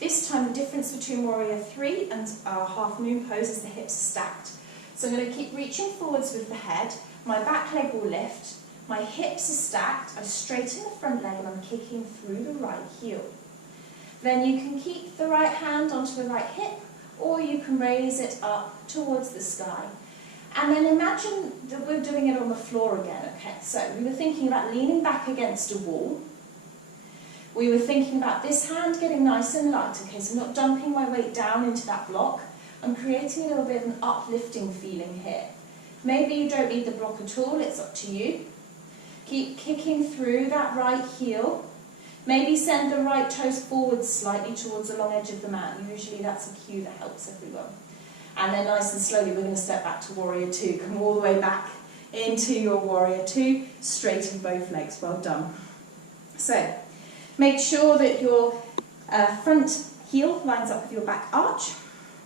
This time the difference between Warrior 3 and our Halfmoon Pose is the hips are stacked. So I'm going to keep reaching forwards with the head, my back leg will lift, my hips are stacked, I straighten the front leg and I'm kicking through the right heel. Then you can keep the right hand onto the right hip, or you can raise it up towards the sky. And then imagine that we're doing it on the floor again, okay? So we were thinking about leaning back against a wall. We were thinking about this hand getting nice and light, okay? So I'm not dumping my weight down into that block. I'm creating a little bit of an uplifting feeling here. Maybe you don't need the block at all, it's up to you. Keep kicking through that right heel. Maybe send the right toes forward slightly towards the long edge of the mat. Usually that's a cue that helps everyone. And then nice and slowly we're going to step back to Warrior 2. Come all the way back into your Warrior 2. Straighten both legs. Well done. So make sure that your front heel lines up with your back arch.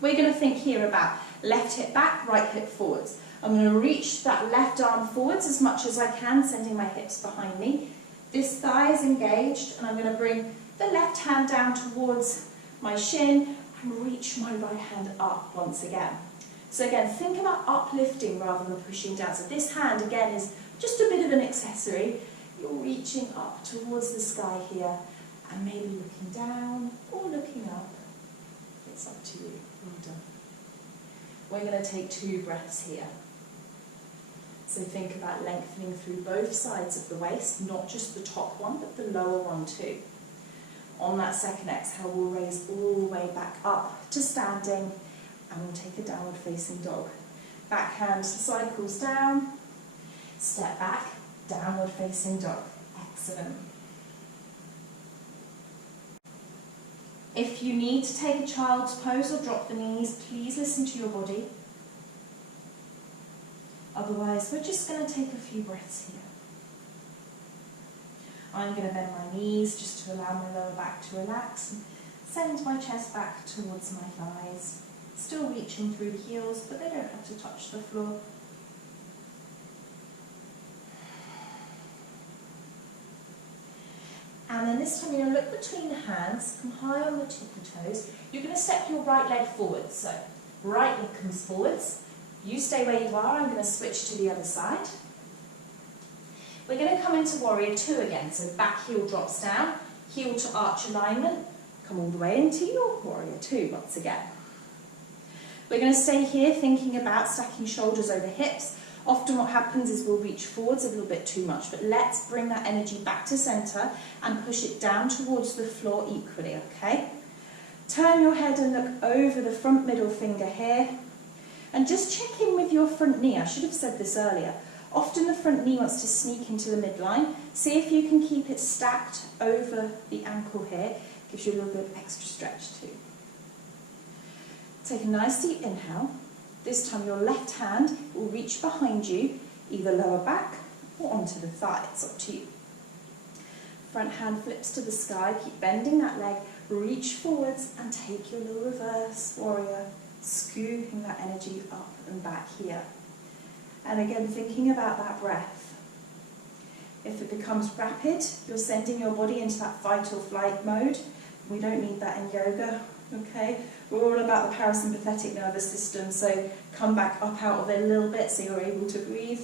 We're going to think here about left hip back, right hip forwards. I'm going to reach that left arm forwards as much as I can, sending my hips behind me. This thigh is engaged, and I'm going to bring the left hand down towards my shin and reach my right hand up once again. So again, think about uplifting rather than pushing down. So this hand, again, is just a bit of an accessory. You're reaching up towards the sky here, and maybe looking down or looking up. It's up to you. Well done. We're going to take 2 breaths here. So think about lengthening through both sides of the waist, not just the top one, but the lower one too. On that second exhale, we'll raise all the way back up to standing, and we'll take a downward facing dog. Back hand cycles down, step back, downward facing dog. Excellent. If you need to take a child's pose or drop the knees, please listen to your body. Otherwise, we're just going to take a few breaths here. I'm going to bend my knees just to allow my lower back to relax and send my chest back towards my thighs. Still reaching through the heels, but they don't have to touch the floor. And then this time you're going to look between the hands, come high on the tip of the toes. You're going to step your right leg forwards. So right leg comes forwards. You stay where you are. I'm going to switch to the other side. We're going to come into Warrior 2 again. So back heel drops down, heel to arch alignment. Come all the way into your Warrior 2 once again. We're going to stay here thinking about stacking shoulders over hips. Often what happens is we'll reach forwards a little bit too much, but let's bring that energy back to centre and push it down towards the floor equally, okay? Turn your head and look over the front middle finger here. And just check in with your front knee. I should have said this earlier. Often the front knee wants to sneak into the midline. See if you can keep it stacked over the ankle here. Gives you a little bit of extra stretch too. Take a nice deep inhale. This time your left hand will reach behind you, either lower back or onto the thigh. It's up to you. Front hand flips to the sky. Keep bending that leg. Reach forwards and take your little reverse warrior, scooping that energy up and back here. And again, thinking about that breath. If it becomes rapid, you're sending your body into that fight or flight mode. We don't need that in yoga, okay? We're all about the parasympathetic nervous system, so come back up out of it a little bit so you're able to breathe.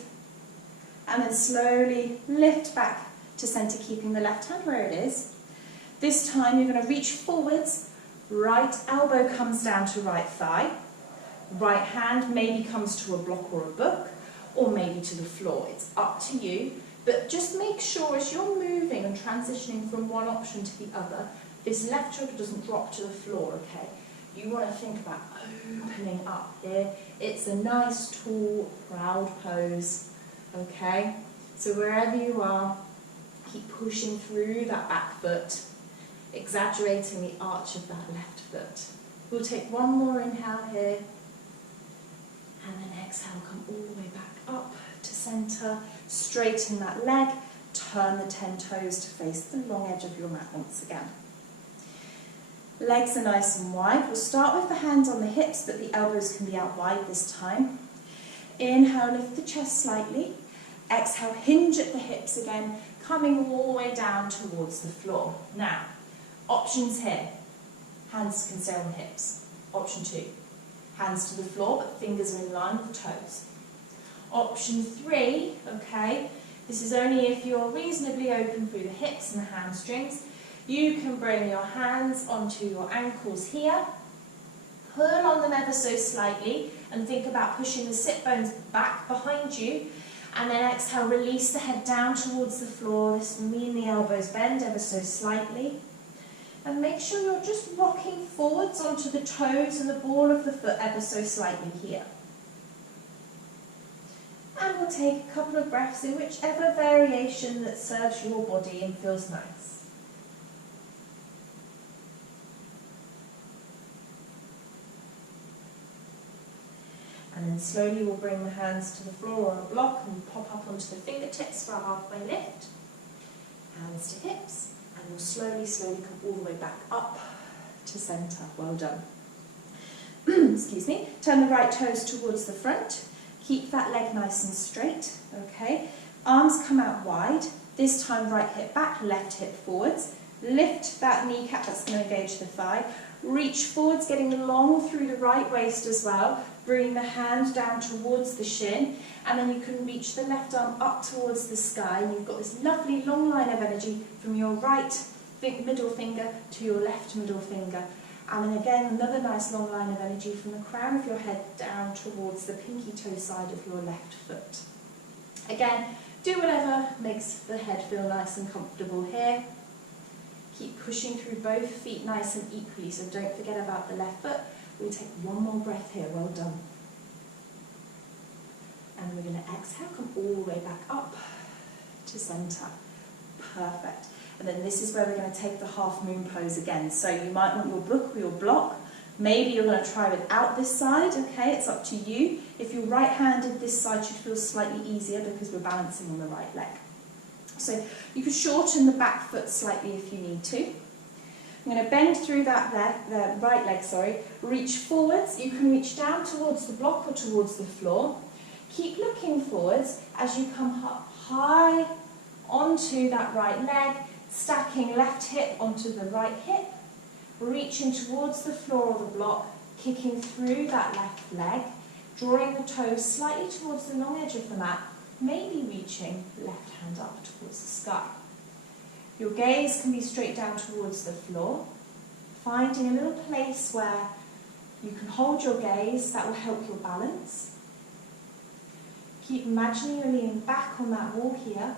And then slowly lift back to centre, keeping the left hand where it is. This time you're going to reach forwards, right elbow comes down to right thigh, right hand maybe comes to a block or a book, or maybe to the floor. It's up to you. But just make sure as you're moving and transitioning from one option to the other, this left shoulder doesn't drop to the floor, okay? You want to think about opening up here. It's a nice, tall, proud pose, okay? So wherever you are, keep pushing through that back foot, exaggerating the arch of that left foot. We'll take one more inhale here, and then exhale, come all the way back up to centre, straighten that leg, turn the 10 toes to face the long edge of your mat once again. Legs are nice and wide. We'll start with the hands on the hips, but the elbows can be out wide this time. Inhale, lift the chest slightly. Exhale, hinge at the hips again, coming all the way down towards the floor. Now, options here. Hands can stay on the hips. Option 2, hands to the floor, but fingers are in line with the toes. Option 3, okay, this is only if you're reasonably open through the hips and the hamstrings. You can bring your hands onto your ankles here, pull on them ever so slightly, and think about pushing the sit bones back behind you, and then exhale, release the head down towards the floor. This will mean the elbows bend ever so slightly. And make sure you're just rocking forwards onto the toes and the ball of the foot ever so slightly here. And we'll take a couple of breaths in whichever variation that serves your body and feels nice. And then slowly we'll bring the hands to the floor or a block and pop up onto the fingertips for a halfway lift. Hands to hips, and we'll slowly come all the way back up to centre. Well done. Excuse me. Turn the right toes towards the front. Keep that leg nice and straight, okay? Arms come out wide. This time right hip back, left hip forwards. Lift that kneecap, that's going to engage the thigh. Reach forwards, getting long through the right waist as well. Bring the hand down towards the shin, and then you can reach the left arm up towards the sky. And you've got this lovely long line of energy from your right middle finger to your left middle finger. And then again, another nice long line of energy from the crown of your head down towards the pinky toe side of your left foot. Again, do whatever makes the head feel nice and comfortable here. Keep pushing through both feet nice and equally, so don't forget about the left foot. We'll take one more breath here, well done. And we're going to exhale, come all the way back up to centre. Perfect. And then this is where we're going to take the Halfmoon Pose again. So you might want your book or your block. Maybe you're going to try without this side, okay? It's up to you. If you're right-handed, this side should feel slightly easier because we're balancing on the right leg. So you can shorten the back foot slightly if you need to. I'm going to bend through that right leg, reach forwards. You can reach down towards the block or towards the floor. Keep looking forwards as you come up high onto that right leg, stacking left hip onto the right hip, reaching towards the floor or the block, kicking through that left leg, drawing the toes slightly towards the long edge of the mat, maybe reaching left hand up towards the sky. Your gaze can be straight down towards the floor, finding a little place where you can hold your gaze. That will help your balance. Keep imagining you're leaning back on that wall here,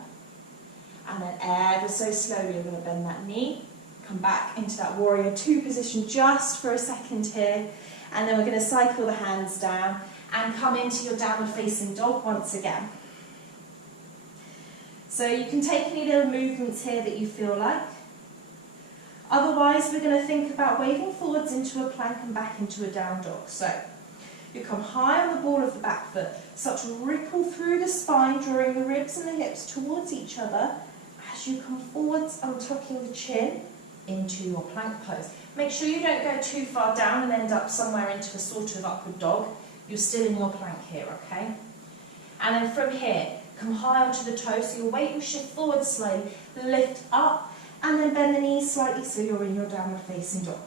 and then ever so slowly you're going to bend that knee, come back into that warrior 2 position just for a second here, and then we're going to cycle the hands down and come into your downward facing dog once again. So you can take any little movements here that you feel like. Otherwise, we're going to think about waving forwards into a plank and back into a down dog. So you come high on the ball of the back foot, start to ripple through the spine, drawing the ribs and the hips towards each other as you come forwards and tucking the chin into your plank pose. Make sure you don't go too far down and end up somewhere into a sort of upward dog. You're still in your plank here, okay? And then from here, come high onto the toes, so your weight will shift forward slightly, lift up, and then bend the knees slightly so you're in your downward facing dog.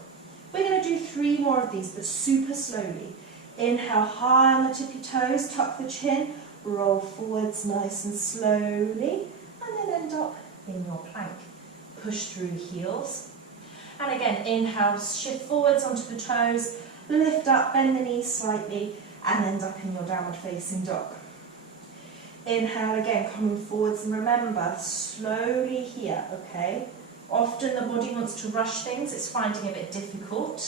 We're going to do 3 more of these, but super slowly. Inhale high on the tippy toes, tuck the chin, roll forwards nice and slowly, and then end up in your plank. Push through the heels. And again, inhale, shift forwards onto the toes, lift up, bend the knees slightly, and end up in your downward facing dog. Inhale again, coming forwards, and remember, slowly here, okay? Often the body wants to rush things, it's finding it a bit difficult.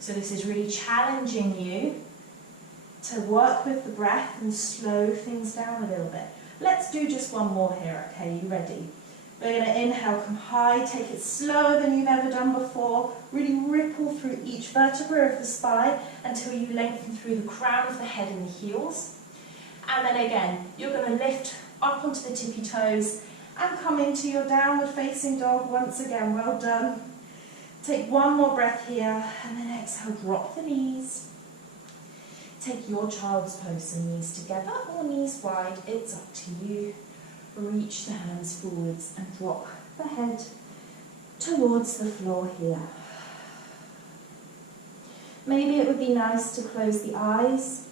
So this is really challenging you to work with the breath and slow things down a little bit. Let's do just one more here, okay? You ready? We're going to inhale, come high, take it slower than you've ever done before. Really ripple through each vertebra of the spine until you lengthen through the crown of the head and the heels. And then again, you're going to lift up onto the tippy toes and come into your downward facing dog once again. Well done. Take one more breath here and then exhale, drop the knees. Take your child's pose, so knees together or knees wide, it's up to you. Reach the hands forwards and drop the head towards the floor here. Maybe it would be nice to close the eyes,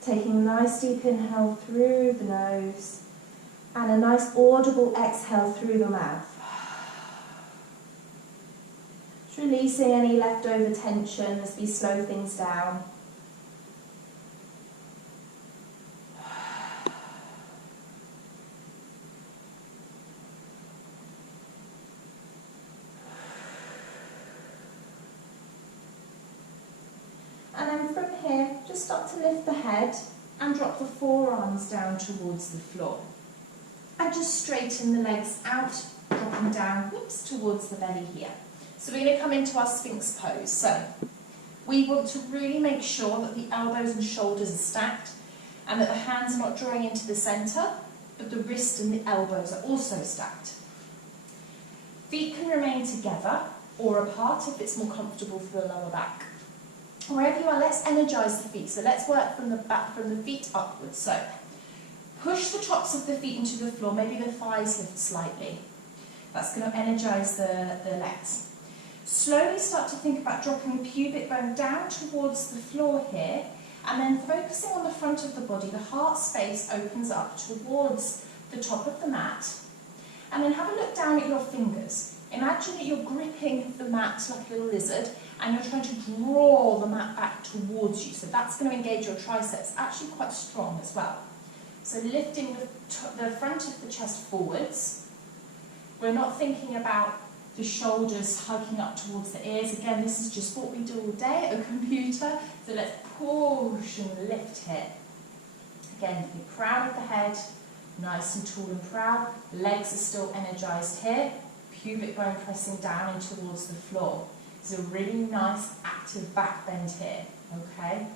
taking a nice deep inhale through the nose and a nice audible exhale through the mouth. Just releasing any leftover tension as we slow things down. And then from here, just start to lift the head and drop the forearms down towards the floor. And just straighten the legs out, dropping down, whoops, towards the belly here. So we're going to come into our Sphinx pose. So we want to really make sure that the elbows and shoulders are stacked and that the hands are not drawing into the centre, but the wrist and the elbows are also stacked. Feet can remain together or apart if it's more comfortable for the lower back. Wherever you are, let's energise the feet. So let's work from the back, from the feet upwards. So push the tops of the feet into the floor, maybe the thighs lift slightly. That's going to energise the legs. Slowly start to think about dropping the pubic bone down towards the floor here, and then focusing on the front of the body, the heart space opens up towards the top of the mat. And then have a look down at your fingers. Imagine that you're gripping the mat like a little lizard and you're trying to draw the mat back towards you. So that's going to engage your triceps, actually quite strong as well. So lifting the front of the chest forwards. We're not thinking about the shoulders hiking up towards the ears. Again, this is just what we do all day at a computer. So let's push and lift here. Again, the crown of the head, nice and tall and proud. Legs are still energized here. Pubic bone pressing down and towards the floor. It's a really nice active back bend here, okay?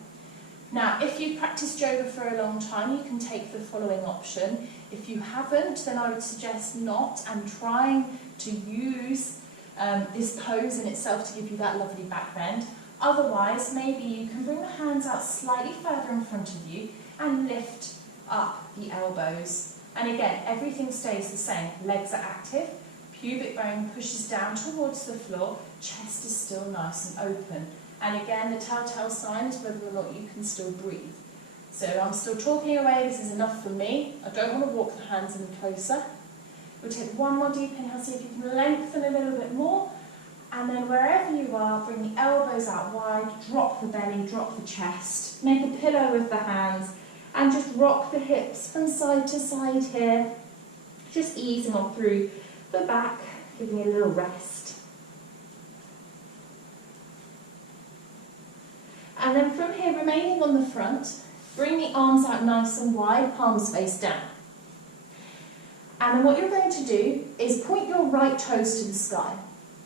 Now, if you've practiced yoga for a long time, you can take the following option. If you haven't, then I would suggest not and trying to use this pose in itself to give you that lovely back bend. Otherwise, maybe you can bring the hands out slightly further in front of you and lift up the elbows. And again, everything stays the same. Legs are active, pubic bone pushes down towards the floor, chest is still nice and open. And again, the telltale sign is whether or not you can still breathe. So I'm still talking away, this is enough for me. I don't want to walk the hands any closer. We'll take one more deep inhale, see if you can lengthen a little bit more. And then wherever you are, bring the elbows out wide, drop the belly, drop the chest. Make a pillow with the hands and just rock the hips from side to side here. Just easing on through the back, giving it a little rest. And then from here, remaining on the front, bring the arms out nice and wide, palms face down. And then what you're going to do is point your right toes to the sky.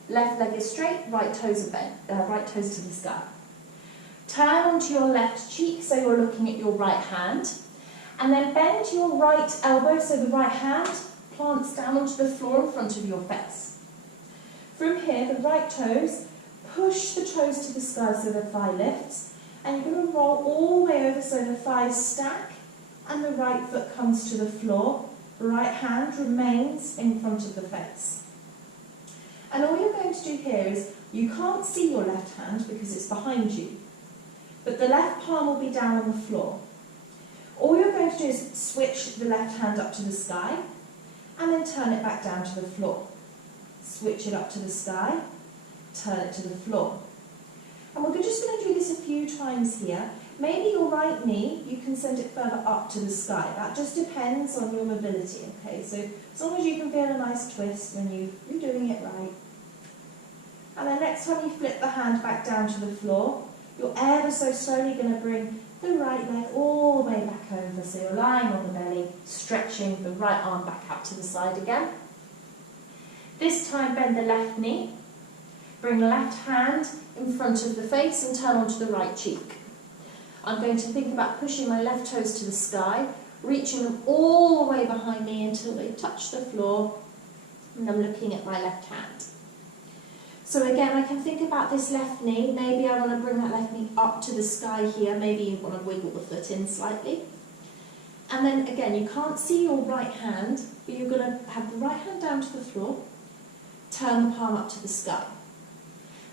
Left leg is straight, right toes are bent, right toes to the sky. Turn onto your left cheek so you're looking at your right hand. And then bend your right elbow so the right hand plants down onto the floor in front of your face. From here, the right toes, push the toes to the sky so the thigh lifts. And you're going to roll all the way over so the thighs stack and the right foot comes to the floor. Right hand remains in front of the face. And all you're going to do here is, you can't see your left hand because it's behind you, but the left palm will be down on the floor. All you're going to do is switch the left hand up to the sky and then turn it back down to the floor. Switch it up to the sky, turn it to the floor. And we're just going to do this a few times here. maybe your right knee, you can send it further up to the sky. That just depends on your mobility, okay? So as long as you can feel a nice twist when you're doing it right. And then next time you flip the hand back down to the floor, you're ever so slowly going to bring the right leg all the way back over. So you're lying on the belly, stretching the right arm back out to the side again. This time bend the left knee. Bring the left hand in front of the face and turn onto the right cheek. I'm going to think about pushing my left toes to the sky, reaching them all the way behind me until they touch the floor, and I'm looking at my left hand. So again, I can think about this left knee. Maybe I want to bring that left knee up to the sky here. Maybe you want to wiggle the foot in slightly. And then again, you can't see your right hand, but you're going to have the right hand down to the floor, turn the palm up to the sky,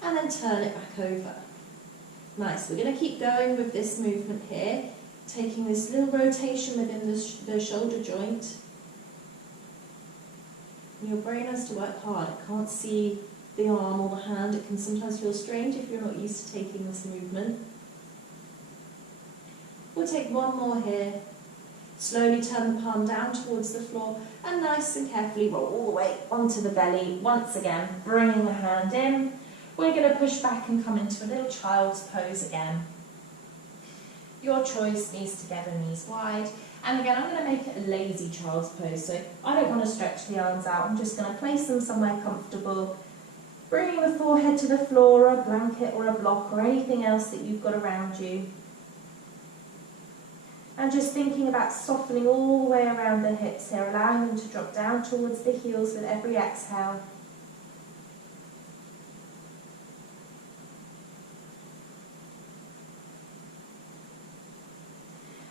and then turn it back over. Nice. We're going to keep going with this movement here, taking this little rotation within the shoulder joint. Your brain has to work hard. It can't see the arm or the hand. It can sometimes feel strange if you're not used to taking this movement. We'll take one more here. Slowly turn the palm down towards the floor and nice and carefully roll all the way onto the belly. Once again, bringing the hand in. We're going to push back and come into a little child's pose again. Your choice, knees together, knees wide. And again, I'm going to make it a lazy child's pose. So I don't want to stretch the arms out. I'm just going to place them somewhere comfortable. Bringing the forehead to the floor, or a blanket or a block or anything else that you've got around you. And just thinking about softening all the way around the hips here, allowing them to drop down towards the heels with every exhale.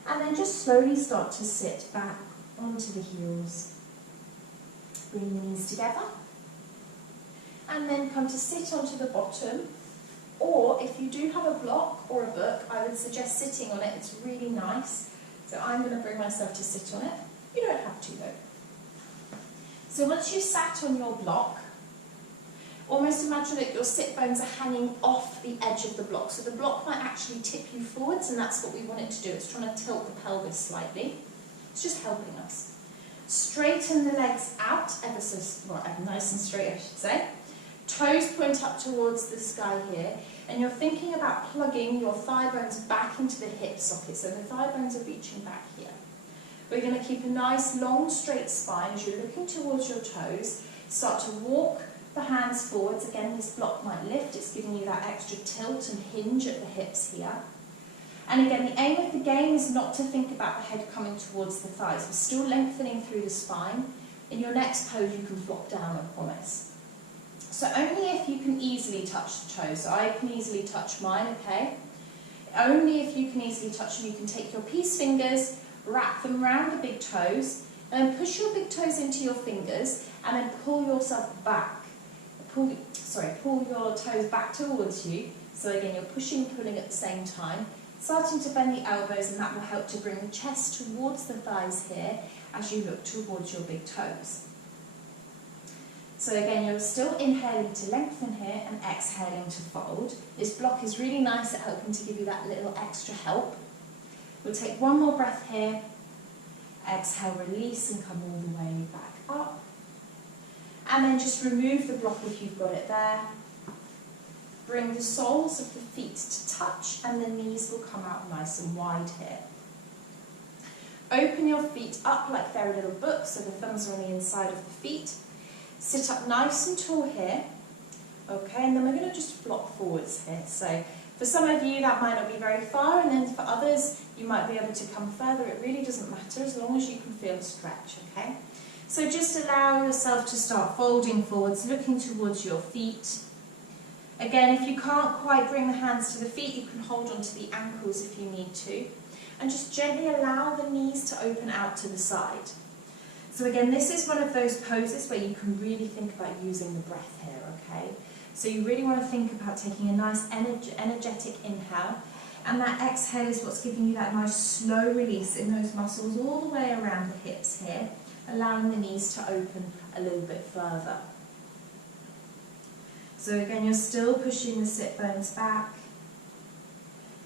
And then just slowly start to sit back onto the heels. Bring the knees together. And then come to sit onto the bottom. Or if you do have a block or a book, I would suggest sitting on it. It's really nice. So I'm going to bring myself to sit on it. You don't have to though. So once you sat on your block, almost imagine that your sit bones are hanging off the edge of the block. So the block might actually tip you forwards, and that's what we want it to do. It's trying to tilt the pelvis slightly. It's just helping us. Straighten the legs out, ever so nice and straight, I should say. Toes point up towards the sky here, and you're thinking about plugging your thigh bones back into the hip socket, so the thigh bones are reaching back here. We're going to keep a nice long straight spine as you're looking towards your toes. Start to walk the hands forwards. Again, this block might lift, it's giving you that extra tilt and hinge at the hips here. And again, the aim of the game is not to think about the head coming towards the thighs. We're still lengthening through the spine. In your next pose, you can flop down, I promise. So only if you can easily touch the toes. So I can easily touch mine, okay? Only if you can easily touch them, you can take your peace fingers, wrap them around the big toes, and then push your big toes into your fingers, and then pull yourself back. Pull your toes back towards you. So again, you're pushing and pulling at the same time. Starting to bend the elbows, and that will help to bring the chest towards the thighs here as you look towards your big toes. So again, you're still inhaling to lengthen here and exhaling to fold. This block is really nice at helping to give you that little extra help. We'll take one more breath here. Exhale, release, and come all the way back up. And then just remove the block if you've got it there. Bring the soles of the feet to touch, and the knees will come out nice and wide here. Open your feet up like they're a little book, so the thumbs are on the inside of the feet. Sit up nice and tall here. Okay, and then we're going to just flop forwards here. So for some of you that might not be very far, and then for others you might be able to come further. It really doesn't matter as long as you can feel a stretch, okay? So just allow yourself to start folding forwards, looking towards your feet. Again, if you can't quite bring the hands to the feet, you can hold onto the ankles if you need to. And just gently allow the knees to open out to the side. So again, this is one of those poses where you can really think about using the breath here, okay? So you really want to think about taking a nice energetic inhale, and that exhale is what's giving you that nice slow release in those muscles all the way around the hips here, allowing the knees to open a little bit further. So again, you're still pushing the sit bones back.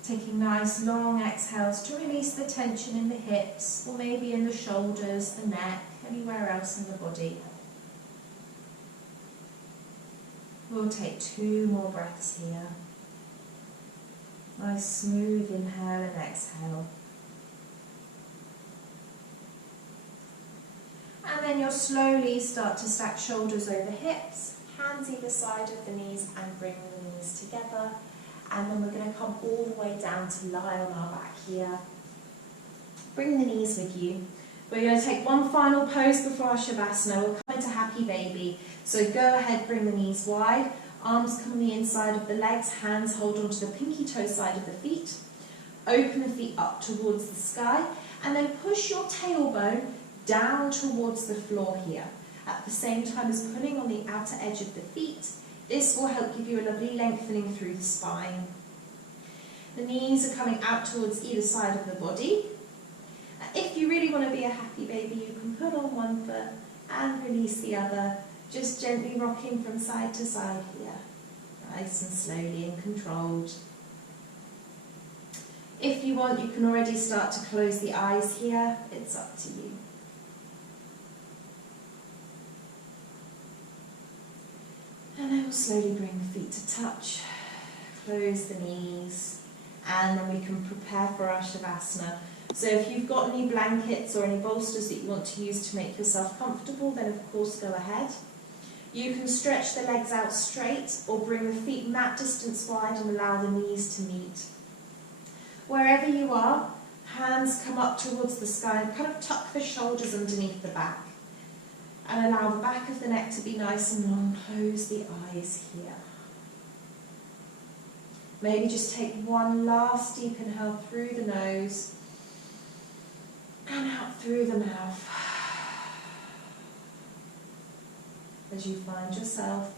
Taking nice long exhales to release the tension in the hips, or maybe in the shoulders, the neck, anywhere else in the body. We'll take 2 more breaths here. Nice smooth inhale and exhale. And then you'll slowly start to stack shoulders over hips, hands either side of the knees, and bring the knees together. And then we're going to come all the way down to lie on our back here. Bring the knees with you. We're going to take one final pose before our Shavasana. We'll come into Happy Baby. So go ahead, bring the knees wide. Arms come on the inside of the legs. Hands hold onto the pinky toe side of the feet. Open the feet up towards the sky. And then push your tailbone down towards the floor here. At the same time as pulling on the outer edge of the feet. This will help give you a lovely lengthening through the spine. The knees are coming out towards either side of the body. If you really want to be a happy baby, you can put on one foot and release the other, just gently rocking from side to side here. Nice and slowly and controlled. If you want, you can already start to close the eyes here. It's up to you. And then we'll slowly bring the feet to touch, close the knees, and then we can prepare for our Shavasana. So if you've got any blankets or any bolsters that you want to use to make yourself comfortable, then of course go ahead. You can stretch the legs out straight or bring the feet mat distance wide and allow the knees to meet. Wherever you are, hands come up towards the sky and kind of tuck the shoulders underneath the back. And allow the back of the neck to be nice and long. Close the eyes here. Maybe just take one last deep inhale through the nose and out through the mouth. As you find yourself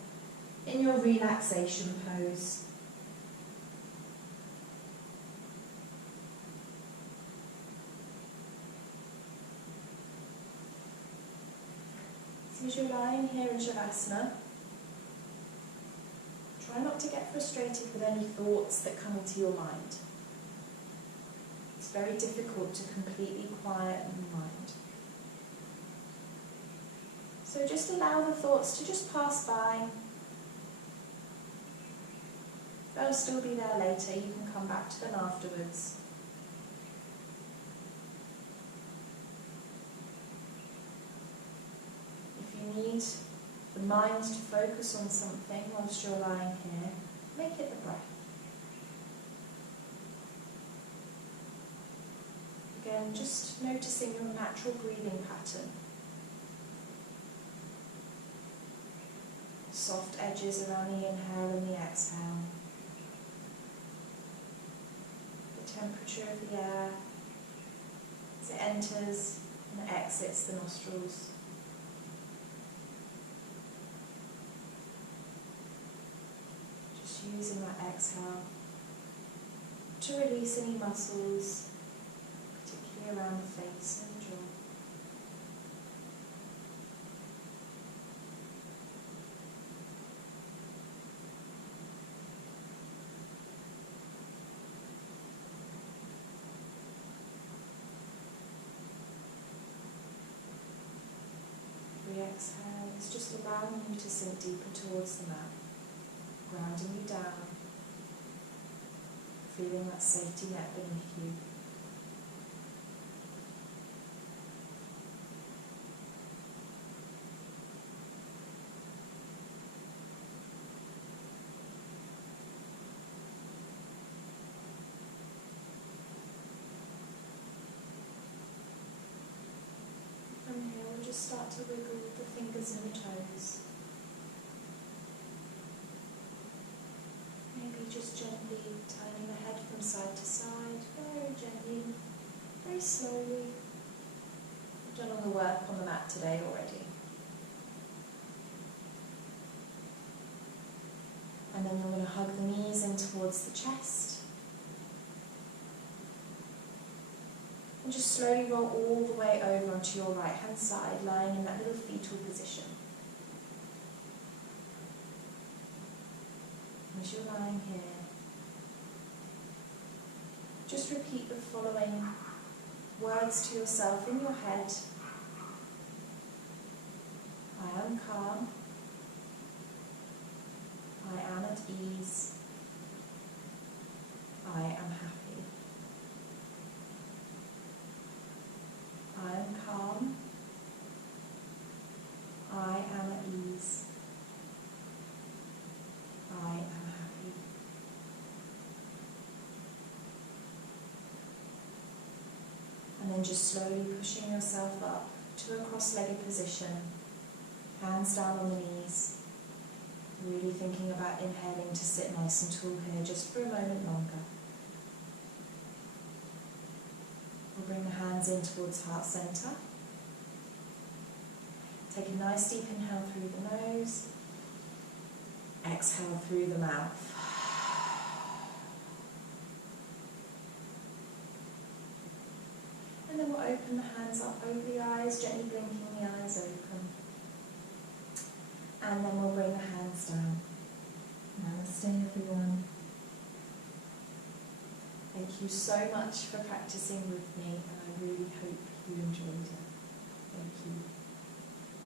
in your relaxation pose. As you're lying here in Shavasana, try not to get frustrated with any thoughts that come into your mind. It's very difficult to completely quiet the mind. So just allow the thoughts to just pass by. They'll still be there later, you can come back to them afterwards. Need the mind to focus on something whilst you're lying here, make it the breath. Again, just noticing your natural breathing pattern. Soft edges around the inhale and the exhale. The temperature of the air as it enters and exits the nostrils. Using that exhale to release any muscles, particularly around the face and the jaw. Every exhale is just allowing you to sink deeper towards the mat. Grounding you down, feeling that safety net beneath you. From here we'll just start to wiggle the fingers and the toes. Just gently turning the head from side to side, very gently, very slowly. I've done all the work on the mat today already. And then you're going to hug the knees in towards the chest. And just slowly roll all the way over onto your right hand side, lying in that little fetal position. As you're lying here, just repeat the following words to yourself in your head. I am calm. I am at ease. I am happy. I am calm. I am at ease. I am happy. And then just slowly pushing yourself up to a cross-legged position, hands down on the knees, really thinking about inhaling to sit nice and tall here just for a moment longer. We'll bring the hands in towards heart center. Take a nice deep inhale through the nose, exhale through the mouth. And then we'll open the hands up over the eyes, gently blinking the eyes open. And then we'll bring the hands down. Namaste, everyone. Thank you so much for practicing with me, and I really hope you enjoyed it. Thank you.